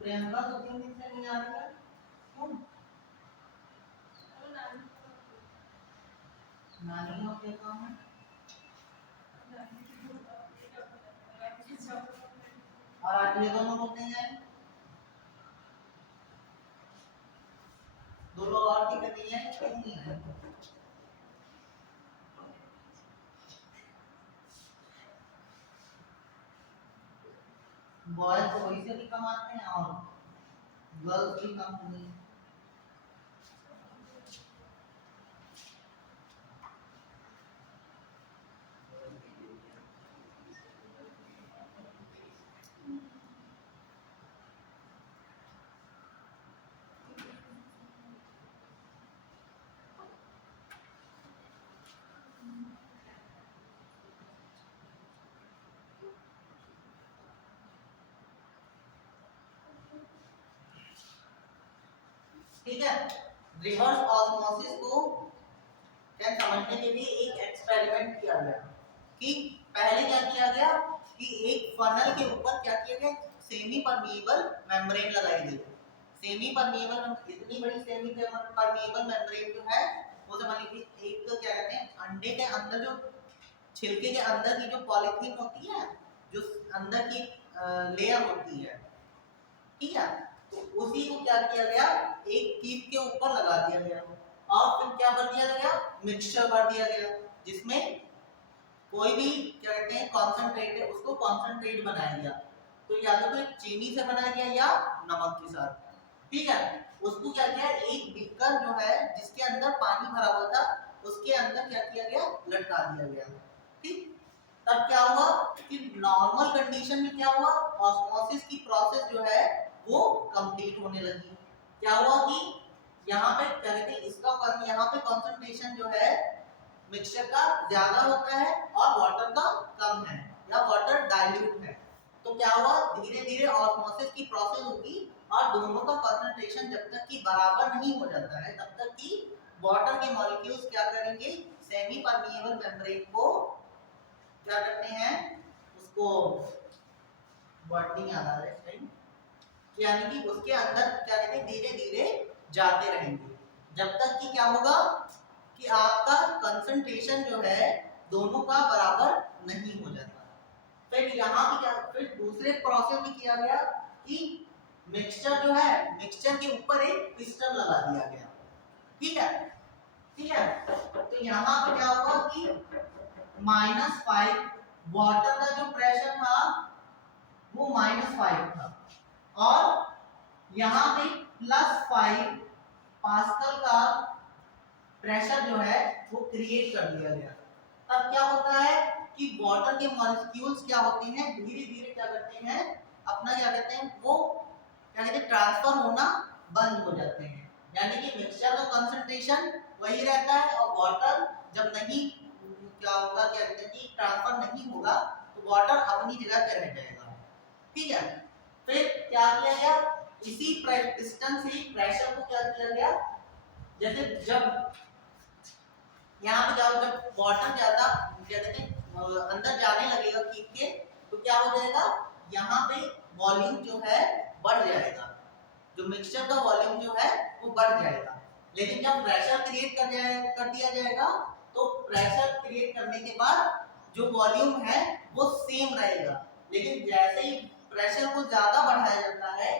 प्रियंका तो 3 दिन से नहीं आ रही है, क्यों? नानी और क्या काम है? और आज ये दोनों लोग नहीं आए, दो लोग और दिक्कत नहीं है, क्यों नहीं आए? बॉयज तो वही से भी कमाते हैं और गर्ल्स भी कम नहीं। ठीक है, रिवर्स ऑस्मोसिस को क्या समझने के लिए एक एक्सपेरिमेंट किया गया कि पहले क्या किया गया कि एक फनल के ऊपर क्या किया गया, सेमी परमिएबल मेम्ब्रेन लगाई गई। सेमी परमिएबल इतनी बड़ी सेमी परमिएबल मेम्ब्रेन जो है वो समझ लीजिए एक तो क्या कहते हैं अंडे के अंदर जो छिलके के अंदर की जो पॉलीथीन होती है, जो अंदर की लेयर होती है, ठीक है, तो उसी को क्या किया गया एक कीप के ऊपर लगा दिया गया और फिर क्या भर दिया गया, मिक्सचर भर दिया गया जिसमें कोई भी क्या कहते हैं कॉन्सेंट्रेट है उसको कॉन्सेंट्रेट बनाया गया। तो या तो फिर चीनी से बनाया गया या नमक के साथ, ठीक है। उसको क्या किया एक बीकर जो है जिसके अंदर पानी भरा हुआ था उसके अंदर क्या किया गया लटका दिया गया, ठीक। तब क्या हुआ कि नॉर्मल कंडीशन में क्या हुआ ऑस्मोसिस की प्रोसेस जो है वो कंप्लीट होने लगी। क्या हुआ कि यहाँ पे क्या कहते हैं इसका यहाँ पे कॉन्सेंट्रेशन जो है मिक्सचर का ज्यादा होता है और वाटर का कम है या वाटर डाइल्यूट है, तो क्या हुआ धीरे धीरे ऑस्मोसिस की प्रोसेस होगी और दोनों का कॉन्सेंट्रेशन जब तक कि बराबर नहीं हो जाता है तब तक कि वाटर के मॉलिक्यूल्स क्या करेंगे, सेमी परमिएबल मेम्ब्रेन को क्या करते हैं, उसको वर्ड नहीं आ रहा है इस टाइम, यानी कि उसके अंदर क्या कहते हैं धीरे धीरे जाते रहेंगे जब तक कि क्या होगा कि आपका कंसंट्रेशन जो है दोनों का बराबर नहीं हो जाता। फिर यहाँ पे क्या, फिर दूसरे प्रोसेस में किया गया कि मिक्सचर जो है मिक्सचर के ऊपर एक पिस्टन लगा दिया गया, ठीक है, ठीक है। तो यहाँ पे क्या हुआ कि -5 वाटर का जो प्रेशर था वो -5 था और यहाँ पे +5 पास्कल का प्रेशर जो है वो क्रिएट कर दिया गया। तब क्या होता है कि वाटर के मॉलिक्यूल्स क्या होते हैं धीरे धीरे क्या करते हैं अपना क्या कहते हैं वो क्या कहते हैं ट्रांसफर होना बंद हो जाते हैं, यानी कि मिक्सचर का कंसंट्रेशन वही रहता है और वाटर जब नहीं क्या होगा क्या कहते हैं कि ट्रांसफर नहीं होगा तो वाटर अपनी जगह पे रह जाएगा, ठीक है। फिर क्या किया गया, इसी पिस्टन से प्रेशर को क्या किया गया, जैसे जब यहाँ पे जाओ जब वाटर ज्यादा क्या कहते हैं अंदर जाने लगेगा कीप के तो क्या हो जाएगा यहाँ पे वॉल्यूम जो है बढ़ जाएगा, जो मिक्सचर का वॉल्यूम जो है वो बढ़ जाएगा। लेकिन जब प्रेशर क्रिएट कर दिया जाएगा तो प्रेशर क्रिएट करने के बाद जो वॉल्यूम है वो सेम रहेगा, लेकिन जैसे ही प्रेशर को ज्यादा बढ़ाया जाता है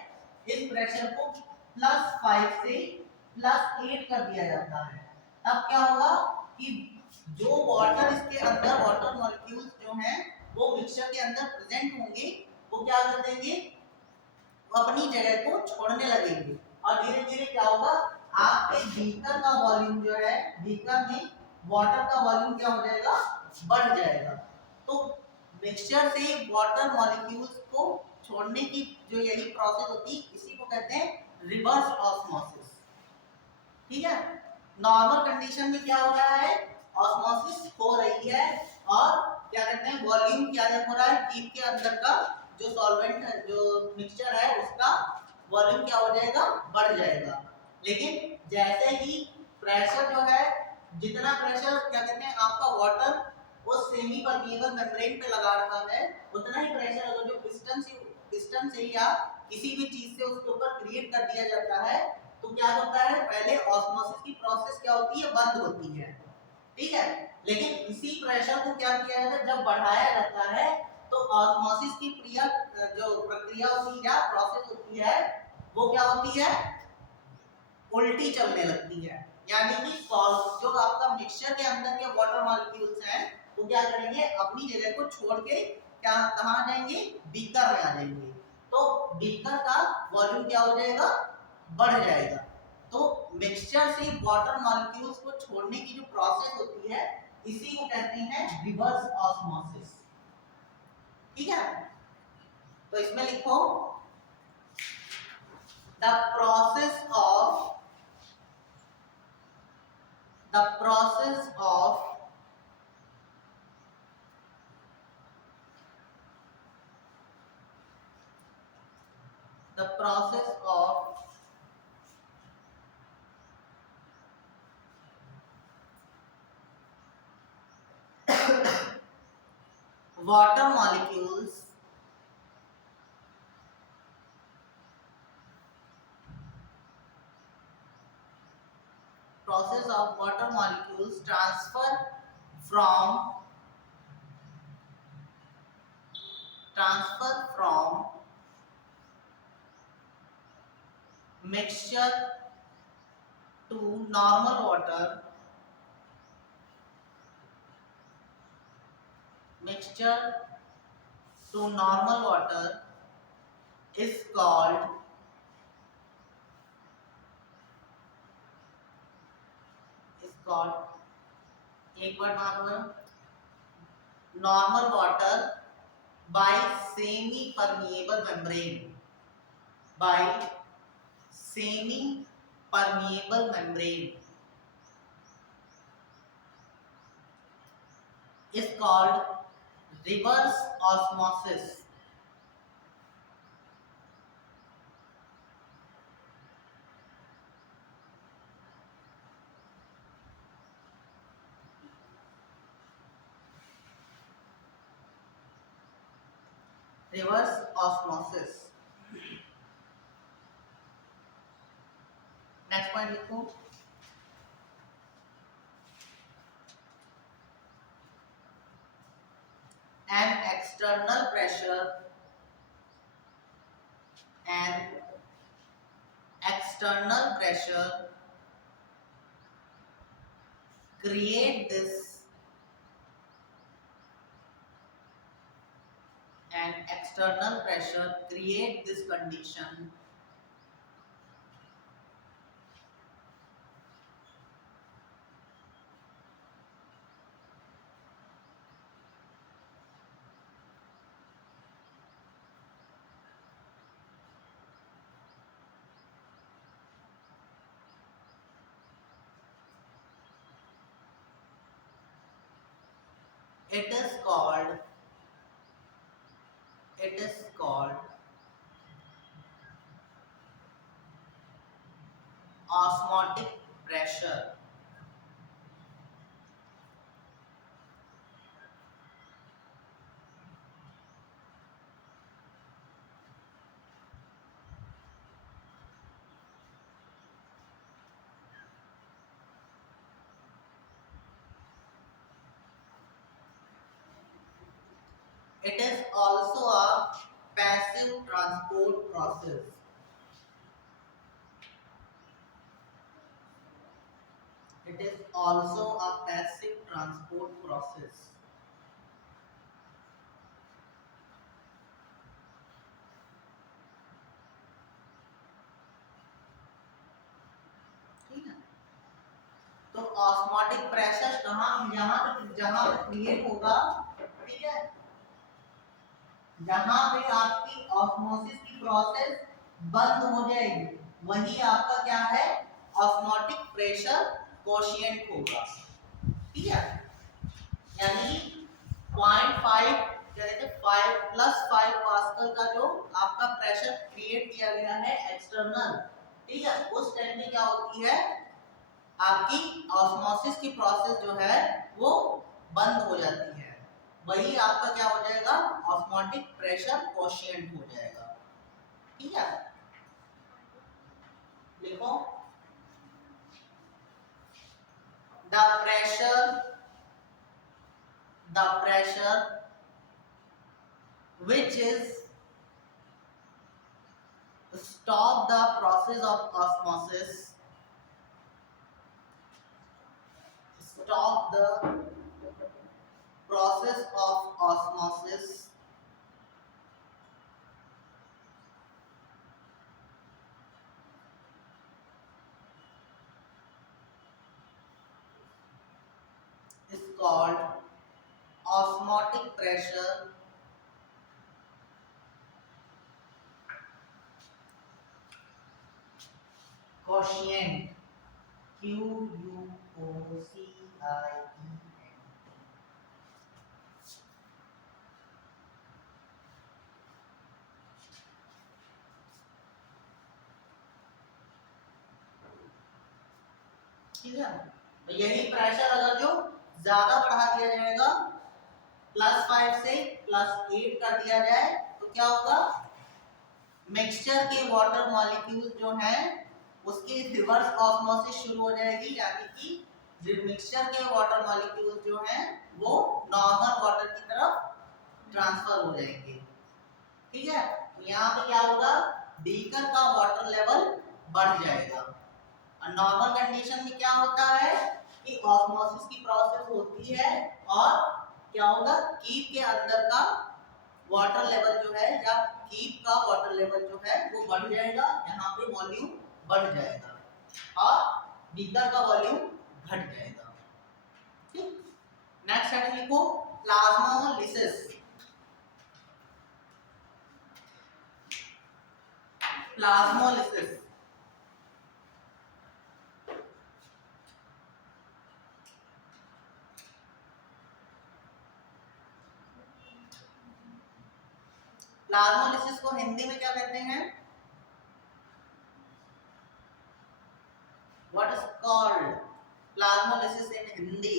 इस प्रेशर को +5 से +8 कर दिया जाता है, तब क्या होगा कि जो वाटर इसके अंदर वाटर मॉलिक्यूल्स जो हैं वो मिक्सचर के अंदर प्रेजेंट होंगे वो क्या कर देंगे वो अपनी जगह को छोड़ने लगेंगे और धीरे धीरे क्या होगा आपके बीकर का वॉल्यूम जो है बीकर में वाटर का वॉल्यूम क्या हो जाएगा बढ़ जाएगा। तो मिक्सचर से वाटर मॉलिक्यूल्स को छोड़ने की जो यही प्रोसेस होती है इसी को कहते हैं रिवर्स ऑस्मोसिस, ठीक है। नॉर्मल कंडीशन में क्या हो रहा है ऑस्मोसिस हो रही है और क्या कहते हैं वॉल्यूम क्या हो रहा है कीप के अंदर का जो सॉल्वेंट है जो मिक्सचर है उसका वॉल्यूम क्या हो जाएगा बढ़ जाएगा, लेकिन जैसे ही प्रेशर जो है जितना प्रेशर क्या कहते हैं आपका वाटर वो सेमी परमिएबल मेम्ब्रेन पे लगा रहा है उतना ही प्रेशर अगर जो पिस्टन से या किसी भी चीज से उसके ऊपर क्रिएट कर दिया जाता है तो क्या होता है पहले ऑस्मोसिस की प्रोसेस क्या होती है बंद होती है, ठीक है। लेकिन इसी प्रेशर को क्या किया जाता है जब बढ़ाया जाता है तो ऑस्मोसिस की प्रक्रिया होती है प्रोसेस होती है वो क्या होती है उल्टी चलने लगती है, यानी कि जो आपका मिक्सचर के अंदर के वाटर मॉलिक्यूल्स हैं वो क्या करेंगे अपनी जगह को छोड़ के क्या कहाँ जाएंगे बीकर में आ जाएंगे, तो बीकर का वॉल्यूम क्या हो जाएगा बढ़ जाएगा। तो मिक्सचर से वाटर मॉलिक्यूल्स को छोड़ने की जो प्रोसेस होती है इसी को कहते हैं रिवर्स ऑस्मोसिस, ठीक है। तो इसमें लिखो the process of the process of water molecules transfer from mixture to normal water is called एक बार normal water by semi permeable membrane permeable membrane is called reverse osmosis. Reverse osmosis. Next point लिखो, an external pressure an external pressure create this an external pressure create this condition it is called osmotic pressure. It is also a passive transport process. It is also a passive transport process. ठीक है, तो osmotic pressure जहां create होगा, ठीक है, जहां पे आपकी ऑस्मोसिस की प्रोसेस बंद हो जाएगी वही आपका क्या है, ऑस्मोटिक प्रेशर कोशिएंट होगा। ठीक है, यानी 0.5 कहते 5 + 5 पास्कल का जो आपका प्रेशर क्रिएट किया गया है एक्सटर्नल, ठीक है, उस टाइम में क्या होती है, आपकी ऑस्मोसिस की प्रोसेस जो है वो बंद हो जाती है, वही आपका क्या हो जाएगा, ऑस्मोटिक प्रेशर कोशिएंट हो जाएगा। ठीक है, देखो, the pressure which is stop the process of osmosis, stop the process of osmosis is called osmotic pressure quotient, QUOCIENT। ठीक है, तो यही प्रेशर अगर जो ज्यादा बढ़ा दिया जाएगा, +5 से +8 कर दिया जाए, तो क्या होगा, मिक्सचर के वाटर मॉलिक्यूल जो हैं उसकी रिवर्स ऑस्मोसिस शुरू हो जाएगी, यानी कि जो मिक्सचर के वाटर मॉलिक्यूल जो हैं वो नॉर्मल वाटर की तरफ ट्रांसफर हो जाएंगे। ठीक है, यहाँ पे क्या होगा, बीकर का वाटर लेवल बढ़ जाएगा। नॉर्मल कंडीशन में क्या होता है कि ऑस्मोसिस की प्रोसेस होती है और क्या होगा, कीप के अंदर का वाटर लेवल जो है या कीप का वाटर लेवल जो है वो बढ़ जाएगा, यहाँ पे वॉल्यूम बढ़ जाएगा और बीकर का वॉल्यूम घट जाएगा। ठीक, नेक्स्ट हेडिंग लिखो, प्लाज्मोलिसिस। प्लाज्मोलिसिस प्लाज्मोलिसिस को हिंदी में क्या कहते हैं? व्हाट इज कॉल्ड प्लाज्मोलिसिस इन हिंदी?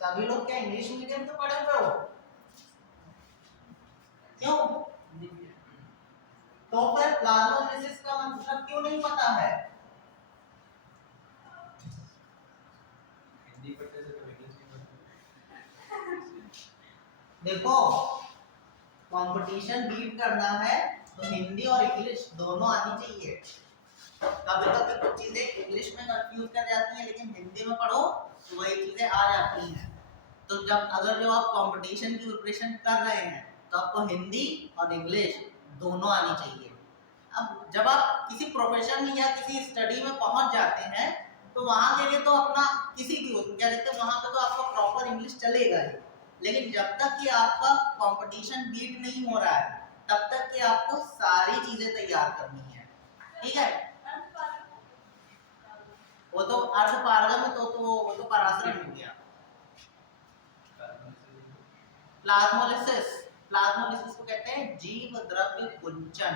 सभी लोग क्या इंग्लिश मीडियम में पढ़े हुए हो? क्यों? तो फिर प्लाज्मोलिसिस का मतलब क्यों नहीं पता है? देखो, कंपटीशन बीट करना है तो हिंदी और इंग्लिश दोनों आनी चाहिए। कभी कभी कुछ चीजें इंग्लिश में कंफ्यूज कर जाती हैं, लेकिन हिंदी में पढ़ो तो वही चीजें आ जाती हैं। तो अगर जो आप कंपटीशन की प्रिपरेशन कर रहे हैं तो आपको हिंदी और इंग्लिश दोनों आनी चाहिए। अब जब आप किसी प्रोफेशन में या किसी स्टडी में पहुंच जाते हैं तो वहां के लिए तो अपना किसी भी क्या कहते हैं, वहां पे तो आपका प्रॉपर इंग्लिश चलेगा ही, लेकिन जब तक कि आपका कंपटीशन बीट नहीं हो रहा है तब तक कि आपको सारी चीजें तैयार करनी है। ठीक है, वो तो अर्ध पारगम तो वो तो पराश्रम हो गया। प्लाज्मोलिसिस, प्लाज्मोलिसिस को कहते हैं जीव द्रव्य कुंचन।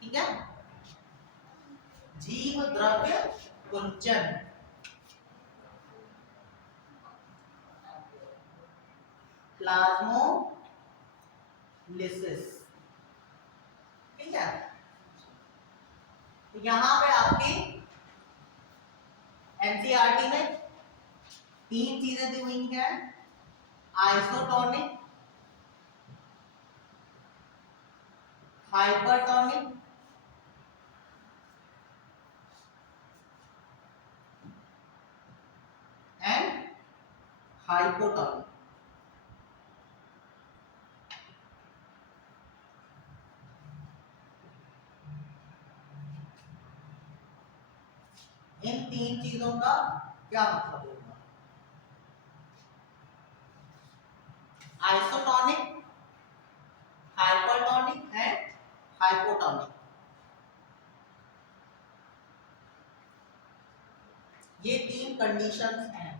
ठीक है, जीव द्रव्य कुंचन। प्लाज्मोलिसिस। ठीक है, यहां पे आपकी एनसीईआरटी में 3 चीजें दी हुई हैं, आइसोटोनिक, हाइपरटोनिक एंड हाइपोटोनिक। इन 3 चीजों का क्या मतलब होगा? Isotonic, hypertonic and hypotonic. ये 3 कंडीशंस हैं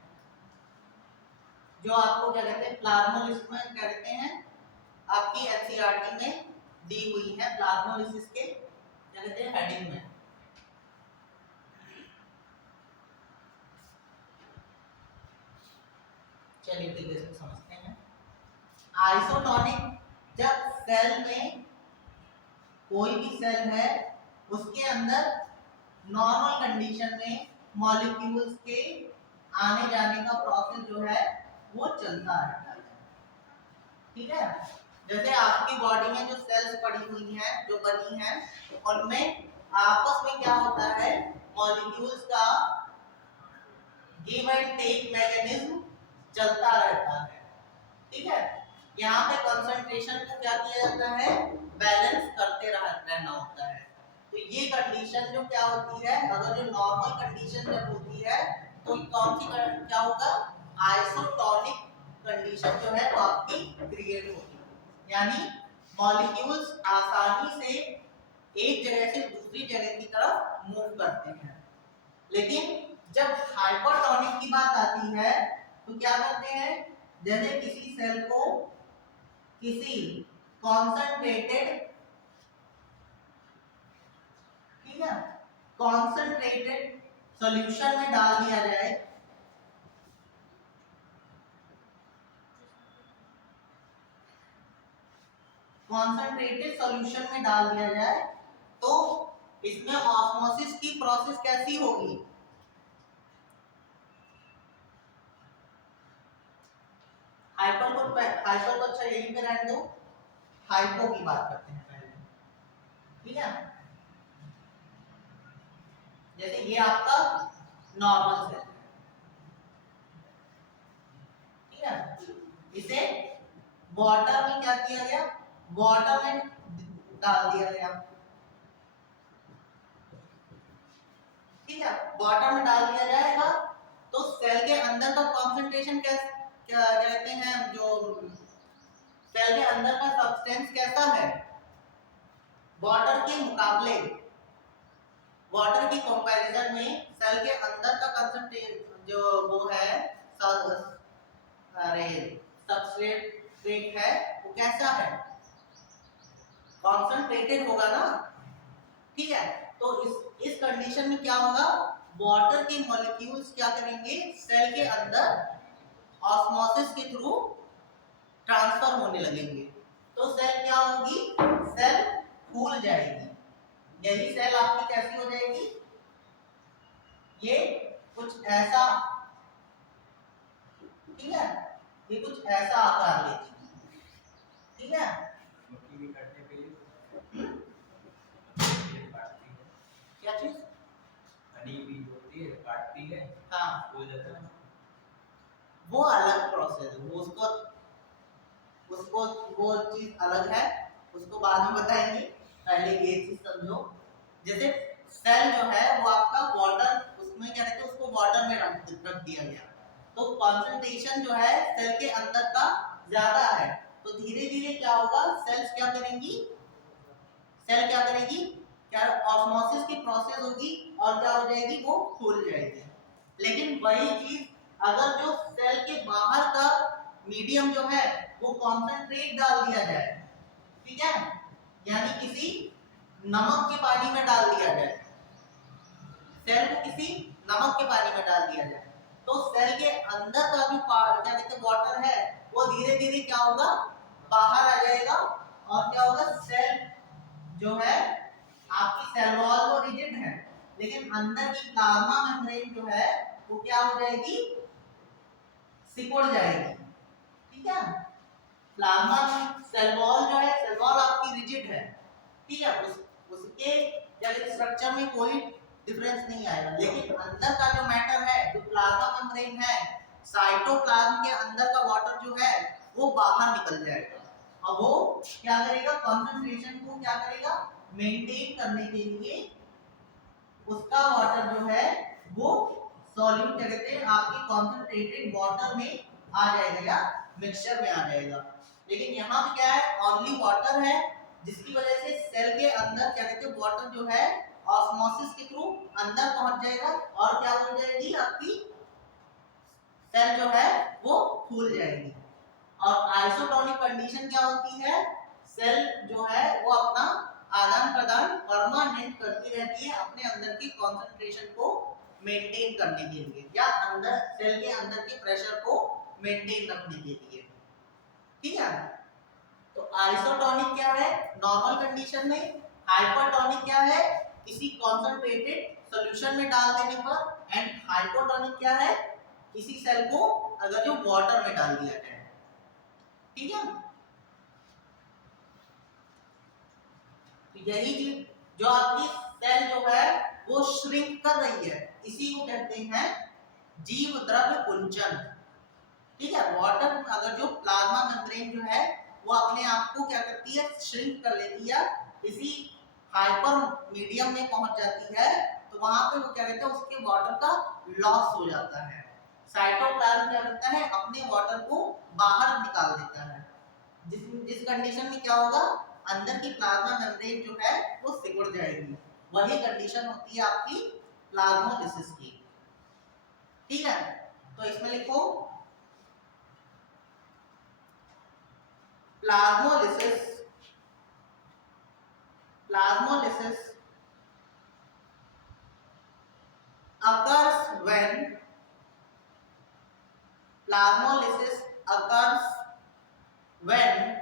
जो आपको क्या कहते हैं प्लाज्मोलिसिस में कहते हैं, आपकी एनसीईआरटी में दी हुई है प्लाज्मोलिसिस के क्या कहते हैं हेडिंग में। चलिए ठीक है, इसको समझते हैं। आइसोटोनिक, जब सेल में कोई भी सेल है उसके अंदर नॉर्मल कंडीशन में मॉलिक्यूल्स के आने जाने का प्रोसेस जो है वो चलता रहता है। ठीक है, जैसे आपकी बॉडी में जो सेल्स पड़ी हुई हैं जो बनी हैं उनमें आपस में क्या होता है, मॉलिक्यूल्स का गिव एंड टेक मैकेनिज्म चलता रहता है। ठीक है, यहाँ पे कंसंट्रेशन को क्या किया जाता है, बैलेंस करते रहना होता है। तो ये कंडीशन जो क्या होती है, अगर जो नॉर्मल कंडीशन जब होती है तो कौन सी क्या होगा, आइसोटोनिक कंडीशन जो है वो आपकी क्रिएट होगी, यानी मॉलिक्यूल्स आसानी से एक जगह से दूसरी जगह की तरफ मूव करते हैं। लेकिन जब हाइपरटोनिक की बात आती है तो क्या करते हैं, जैसे किसी सेल को किसी कॉन्सेंट्रेटेड, ठीक है, कॉन्सेंट्रेटेड सॉल्यूशन में डाल दिया जाए, कॉन्सेंट्रेटेड सॉल्यूशन में डाल दिया जाए तो इसमें ऑस्मोसिस की प्रोसेस कैसी होगी, हाइपर को अच्छा यहीं पे रहने दो, हाइपो की बात करते हैं पहले। ठीक है, जैसे ये आपका नॉर्मल सेल है, ठीक है, इसे वाटर में क्या किया गया, वाटर में डाल दिया गया। ठीक है, वाटर में डाल दिया जाएगा तो सेल के अंदर का कंसंट्रेशन क्या कहते हैं, जो सेल के अंदर का सब्सटेंस कैसा है, वाटर के मुकाबले वाटर की कंपैरिजन में सेल के अंदर का कंसंट्रेट जो वो है अरे सबस्ट्रेट है वो कैसा है, कॉन्सेंट्रेटेड होगा ना। ठीक है, तो इस कंडीशन में क्या होगा, वाटर के मॉलिक्यूल्स क्या करेंगे, सेल के अंदर ऑस्मोसिस के थ्रू ट्रांसफर होने लगेंगे। तो सेल क्या होगी, सेल फूल जाएगी। यही सेल आपकी कैसी हो जाएगी, ये कुछ ऐसा, ठीक है, ये कुछ ऐसा आकार लेगी। ठीक है, क्या चीज हनी भी होती है, काटती है, हाँ हो जाता है, वो अलग प्रोसेस है, वो उसको उसको वो चीज अलग है, उसको बाद में बताएंगे। पहले ये चीज समझो, जैसे सेल जो है वो आपका वाटर, उसमें क्या कहते हैं, उसको वाटर में रख दिया गया, तो कंसंट्रेशन जो है सेल के अंदर का ज्यादा है, तो धीरे धीरे क्या होगा, सेल्स क्या करेंगी, सेल क्या करेगी, क्या ऑस्मोसिस की प्रोसेस होगी और क्या हो जाएगी, वो फूल जाएगी। लेकिन वही चीज अगर जो सेल के बाहर का मीडियम जो है वो कॉन्सेंट्रेट डाल दिया जाए, ठीक है, यानी किसी नमक के पानी में डाल दिया जाए, सेल को किसी नमक के पानी में डाल दिया जाए, तो सेल के अंदर का जो क्या कहते हैं वाटर है वो धीरे धीरे क्या होगा, बाहर आ जाएगा, और क्या होगा, सेल जो है आपकी सेल वॉल तो रिजिड है, लेकिन अंदर की प्लाज्मा मेम्ब्रेन जो है वो क्या हो जाएगी, सिकुड़ जाएगी। ठीक है, प्लाज्मा सेल वॉल जो है, सेल वॉल आपकी रिजिड है, ठीक है, उसके स्ट्रक्चर में कोई डिफरेंस नहीं आएगा, लेकिन अंदर का जो मैटर है, जो प्लाज्मा मेम्ब्रेन है, साइटोप्लाज्म के अंदर का वाटर जो है वो बाहर निकल जाएगा, और वो क्या करेगा, कंसंट्रेशन को क्या करेगा, मेंटेन करने के लिए उसका वाटर जो है वो सॉल्यूट क्या कहते हैं, आपके कंसंट्रेटेड वाटर में आ जाएगा या मिक्सचर में आ जाएगा। लेकिन यहाँ पे क्या है, ओनली वाटर है, जिसकी वजह से सेल के अंदर क्या कहते हैं वाटर जो है ऑस्मोसिस के थ्रू अंदर पहुंच जाएगा, और क्या हो जाएगी, आपकी सेल जो है वो फूल जाएगी। और आइसोटोनिक कंडीशन क्या होती है, सेल जो है वो अपना आदान प्रदान परमानेंट करती रहती है अपने अंदर की कंसंट्रेशन को मेंटेन करने के लिए, या अंदर सेल के अंदर के प्रेशर को मेंटेन रखने के लिए। ठीक है, तो आइसोटोनिक क्या है, नॉर्मल कंडीशन में, हाइपरटोनिक क्या है, किसी कॉन्सेंट्रेटेड सॉल्यूशन में डाल देने पर, एंड हाइपोटोनिक क्या है, किसी सेल को अगर जो वाटर में डाल दिया जाए। ठीक है, तो यही चीज जो आपकी सेल जो है वो श्रिंक कर रही है, इसी को कहते हैं जीव द्रव्य कुंचन। ठीक है, वाटर अगर जो प्लाज्मा मेम्ब्रेन जो है वो अपने आप को क्या करती है, श्रिंक कर लेती है, इसी हाइपर मीडियम में पहुंच जाती है, तो वहां पे वो क्या कहते हैं, उसके वाटर का लॉस हो जाता है। साइटोप्लाज्म क्या करता है, अपने वाटर को बाहर निकाल देता है, जिस कंडीशन में क्या होगा, अंदर की प्लाज्मा मेम्ब्रेन जो है वो सिकुड़ जाएगी। वही कंडीशन होती है आपकी प्लाज्मोलिसिस की। ठीक है, तो इसमें लिखो plasmolysis, plasmolysis occurs when, plasmolysis occurs when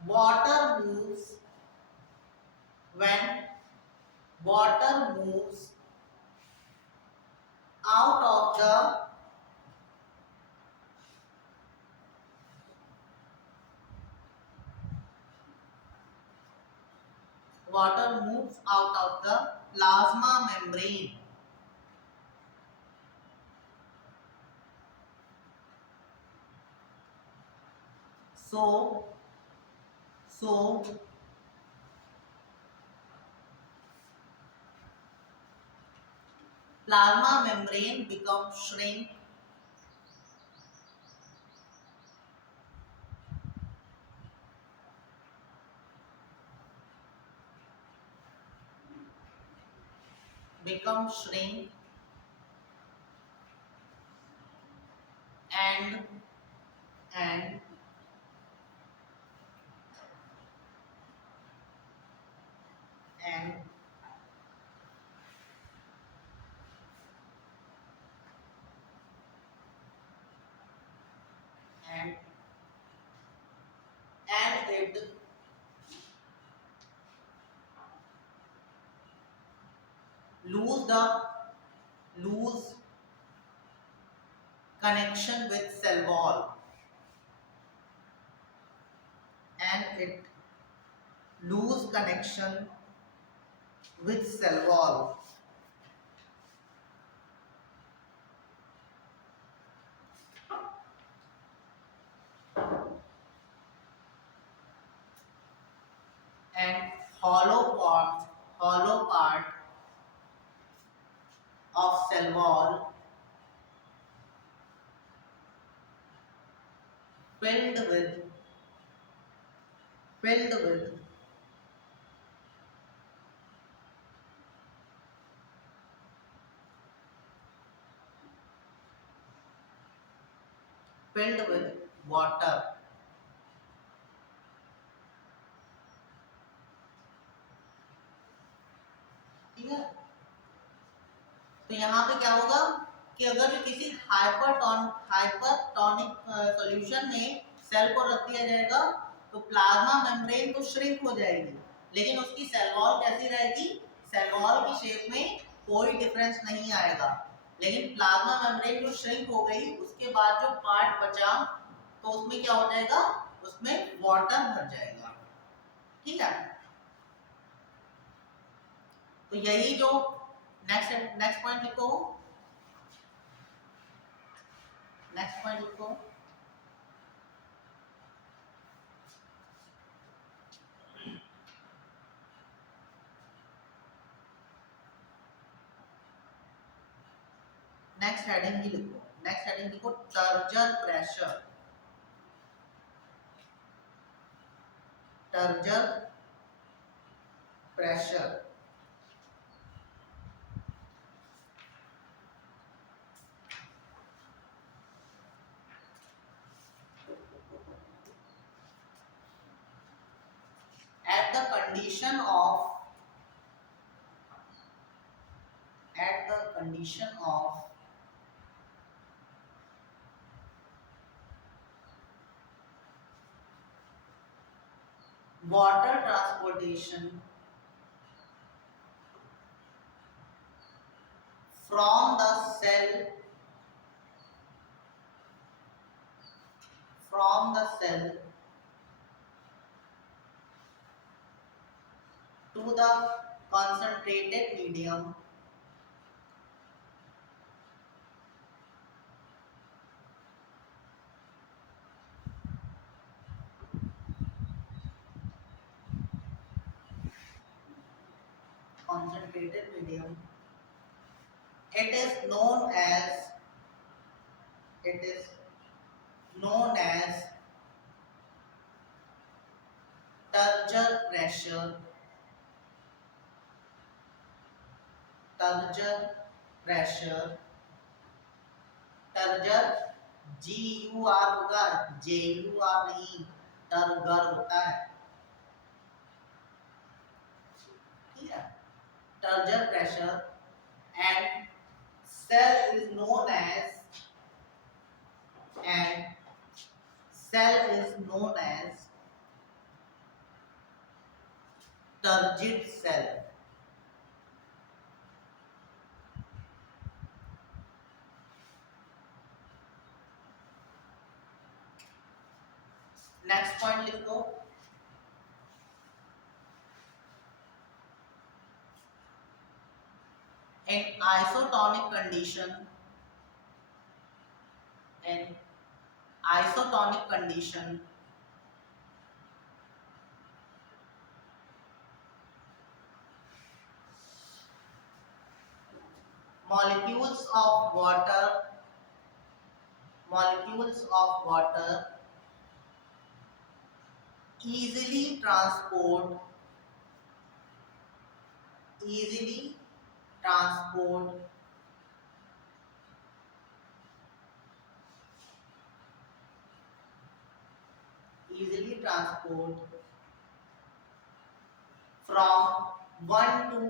water moves, when water moves out of the water moves out of the plasma membrane. So plasma membrane becomes shrink, become shrink and and and and it lose the lose connection with cell wall, and it lose connection with cell wall, and hollow part of cell wall filled with filled with filled with water. ठीक है, तो यहाँ पे क्या होगा कि अगर जो किसी हाइपरटोनिक सॉल्यूशन में सेल को रख दिया जाएगा तो प्लाज्मा मेम्ब्रेन तो श्रिंक हो जाएगी, लेकिन उसकी सेल वॉल कैसी रहेगी, सेल वॉल की शेप में कोई डिफरेंस नहीं आएगा। लेकिन प्लाज्मा मेम्ब्रेन जो श्रिंक हो गई उसके बाद जो पार्ट बचा तो उसमें क्या हो जाएगा, उसमें वाटर भर जाएगा। ठीक है, तो यही जो नेक्स्ट पॉइंट लिखो, नेक्स्ट पॉइंट लिखो, नेक्स्ट हेडिंग ही लिखो, नेक्स्ट हेडिंग लिखो turgor pressure, turgor pressure. at the condition of at the condition of water transportation from the cell to the concentrated medium it is known as it is known as turgor pressure, turgor pressure, turgor GUR होगा, JUR नहीं, turgor होता है। ठीक है, turgor pressure and cell is known as turgid cell। Next point लिख दो, in isotonic condition molecules of water easily transport transport easily transport from one to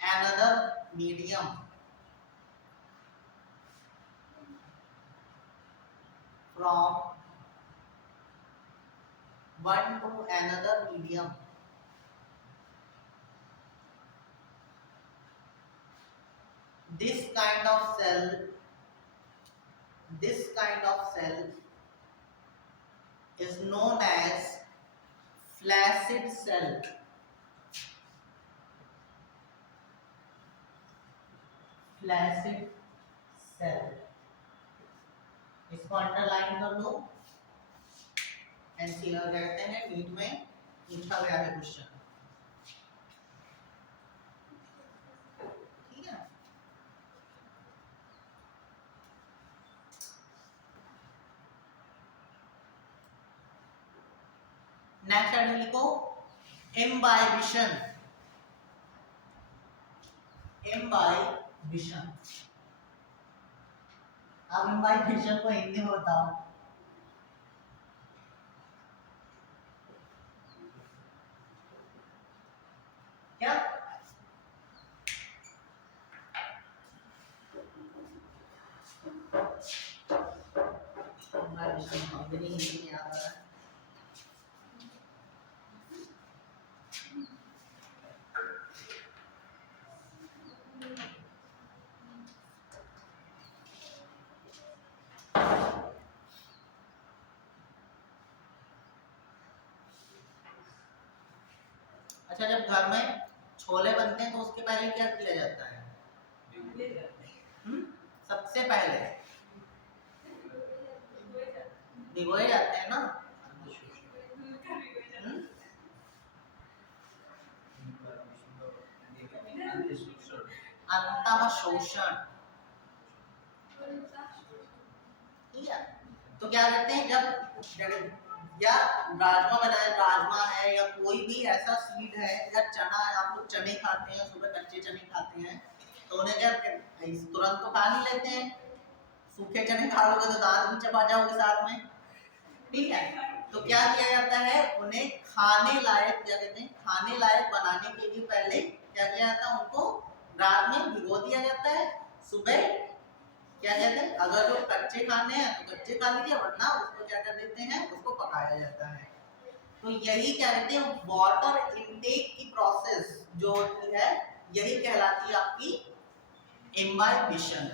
another medium, from one to another medium. This kind of cell is known as flaccid cell. Flaccid cell, इसको underline कर दो। NCR कहते हैं NEET में पूछा गया है question, ठीक है। नेक्स्ट हेडिंग लिखो इम्बाइबिशन। इम्बाइबिशन, अब इम्बाइबिशन को हिंदी में बताओ। क्या इम्बाइबिशन हिंदी में आ रहा है? अच्छा, जब घर में छोले बनते हैं तो उसके पहले क्या किया जाता है? सबसे पहले भिगोए जाते हैं ना। अंतःशोषण, ठीक है। तो क्या कहते हैं, जब या राजमा बनाए, राजमा है या कोई भी ऐसा सीड है या चना है, आप लोग चने खाते हैं, सुबह कच्चे चने खाते हैं, तो उन्हें क्या तुरंत तो खा नहीं लेते हैं, सूखे चने खा लोगे तो दांत भी चबा जाओगे साथ में, ठीक है। तो क्या किया जाता है, उन्हें खाने लायक, क्या कहते हैं, खाने लायक बनाने के लिए पहले क्या किया जाता है, उनको रात में भिगो दिया जाता है, सुबह क्या कहते हैं, अगर जो कच्चे खाने हैं तो कच्चे खा लीजिए, वरना उसको क्या कर देते हैं, उसको पकाया जाता है। तो यही क्या कहते हैं, वाटर इनटेक की प्रोसेस जो होती है, यही कहलाती है आपकी इम्बाइबिशन,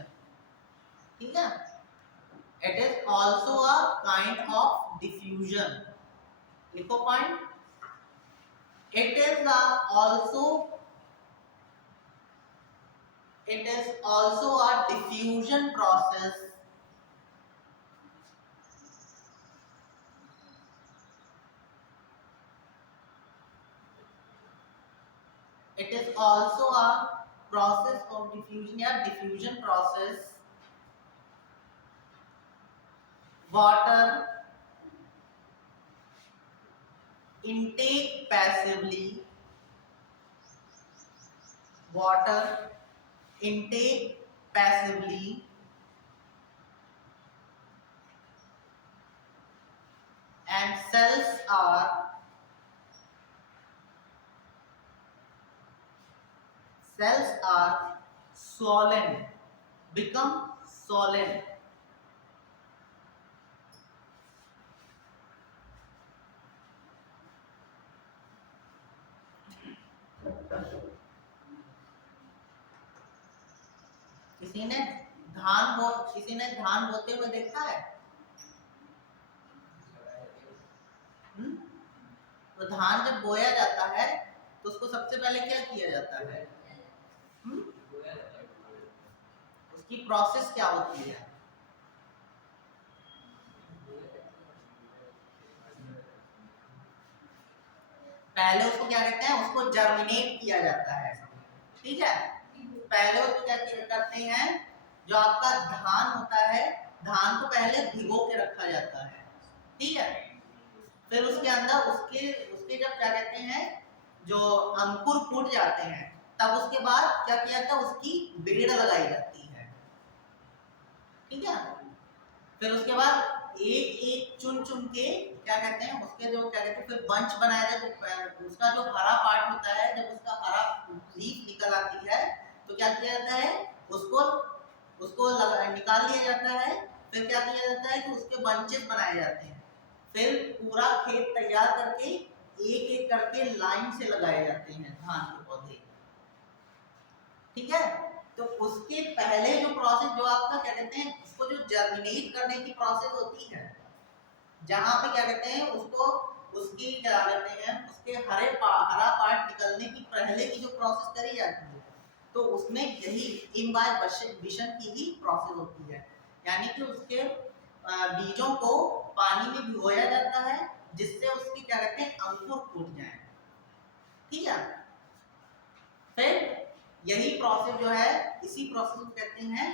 ठीक है। It is also a kind of diffusion, लिखो point, it is also a diffusion process it is also a process of diffusion या diffusion process, water intake passively, water intake passively and cells are swollen, become swollen, किसी ने धान बोते हुए देखा है? तो धान जब बोया जाता है तो उसको सबसे पहले क्या किया जाता है? उसकी प्रोसेस क्या होती है? पहले उसको क्या कहते हैं, उसको जर्मिनेट किया जाता है, ठीक है। पहले उसको क्या करते हैं, जो आपका धान होता है, धान को पहले भिगो के रखा जाता है, ठीक है। फिर उसके अंदर उसके जब क्या कहते हैं, जो अंकुर फूट जाते हैं, तब उसके बाद क्या किया जाता है, उसकी बेड़ लगाई जाती है, ठीक है। फिर उसके बाद एक एक चुन चुन के क्या कहते हैं, उसके जो क्या कहते हैं फिर बंच बनाया जाए, तो उसका जो हरा पार्ट होता है, जब उसका हरा लीफ निकल आती है तो क्या किया जाता है, उसको उसको निकाल लिया जाता है। फिर क्या किया जाता है कि उसके बंचेस बनाए जाते हैं। फिर पूरा खेत तैयार करके एक एक करके लाइन से लगाए जाते हैं धान के पौधे, ठीक है। तो उसके पहले जो प्रोसेस जो आपका क्या कहते हैं, उसको जो जर्मिनेट करने की प्रोसेस होती है, जहां पे क्या कहते हैं उसको उसकी क्या कहते हैं उसके हरा पार्ट निकलने की पहले की जो प्रोसेस करी जाती है, तो उसमें यही इम्बाइबिशन की ही प्रोसेस होती है। यानी कि उसके बीजों को पानी में भिगोया जाता है, जिससे उसकी क्या कहते हैं अंकुर फूट जाए, ठीक है। फिर यही प्रोसेस जो है, इसी प्रोसेस को कहते हैं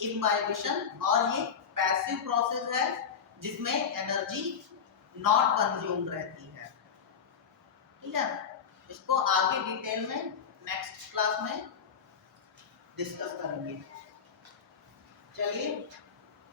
इम्बाइबिशन, और ये पैसिव प्रोसेस है जिसमें एनर्जी नॉट कंज्यूम्ड रहती है, ठीक है। इसको आगे डिटेल में नेक्स्ट क्लास में डिस्कस करेंगे। चलिए।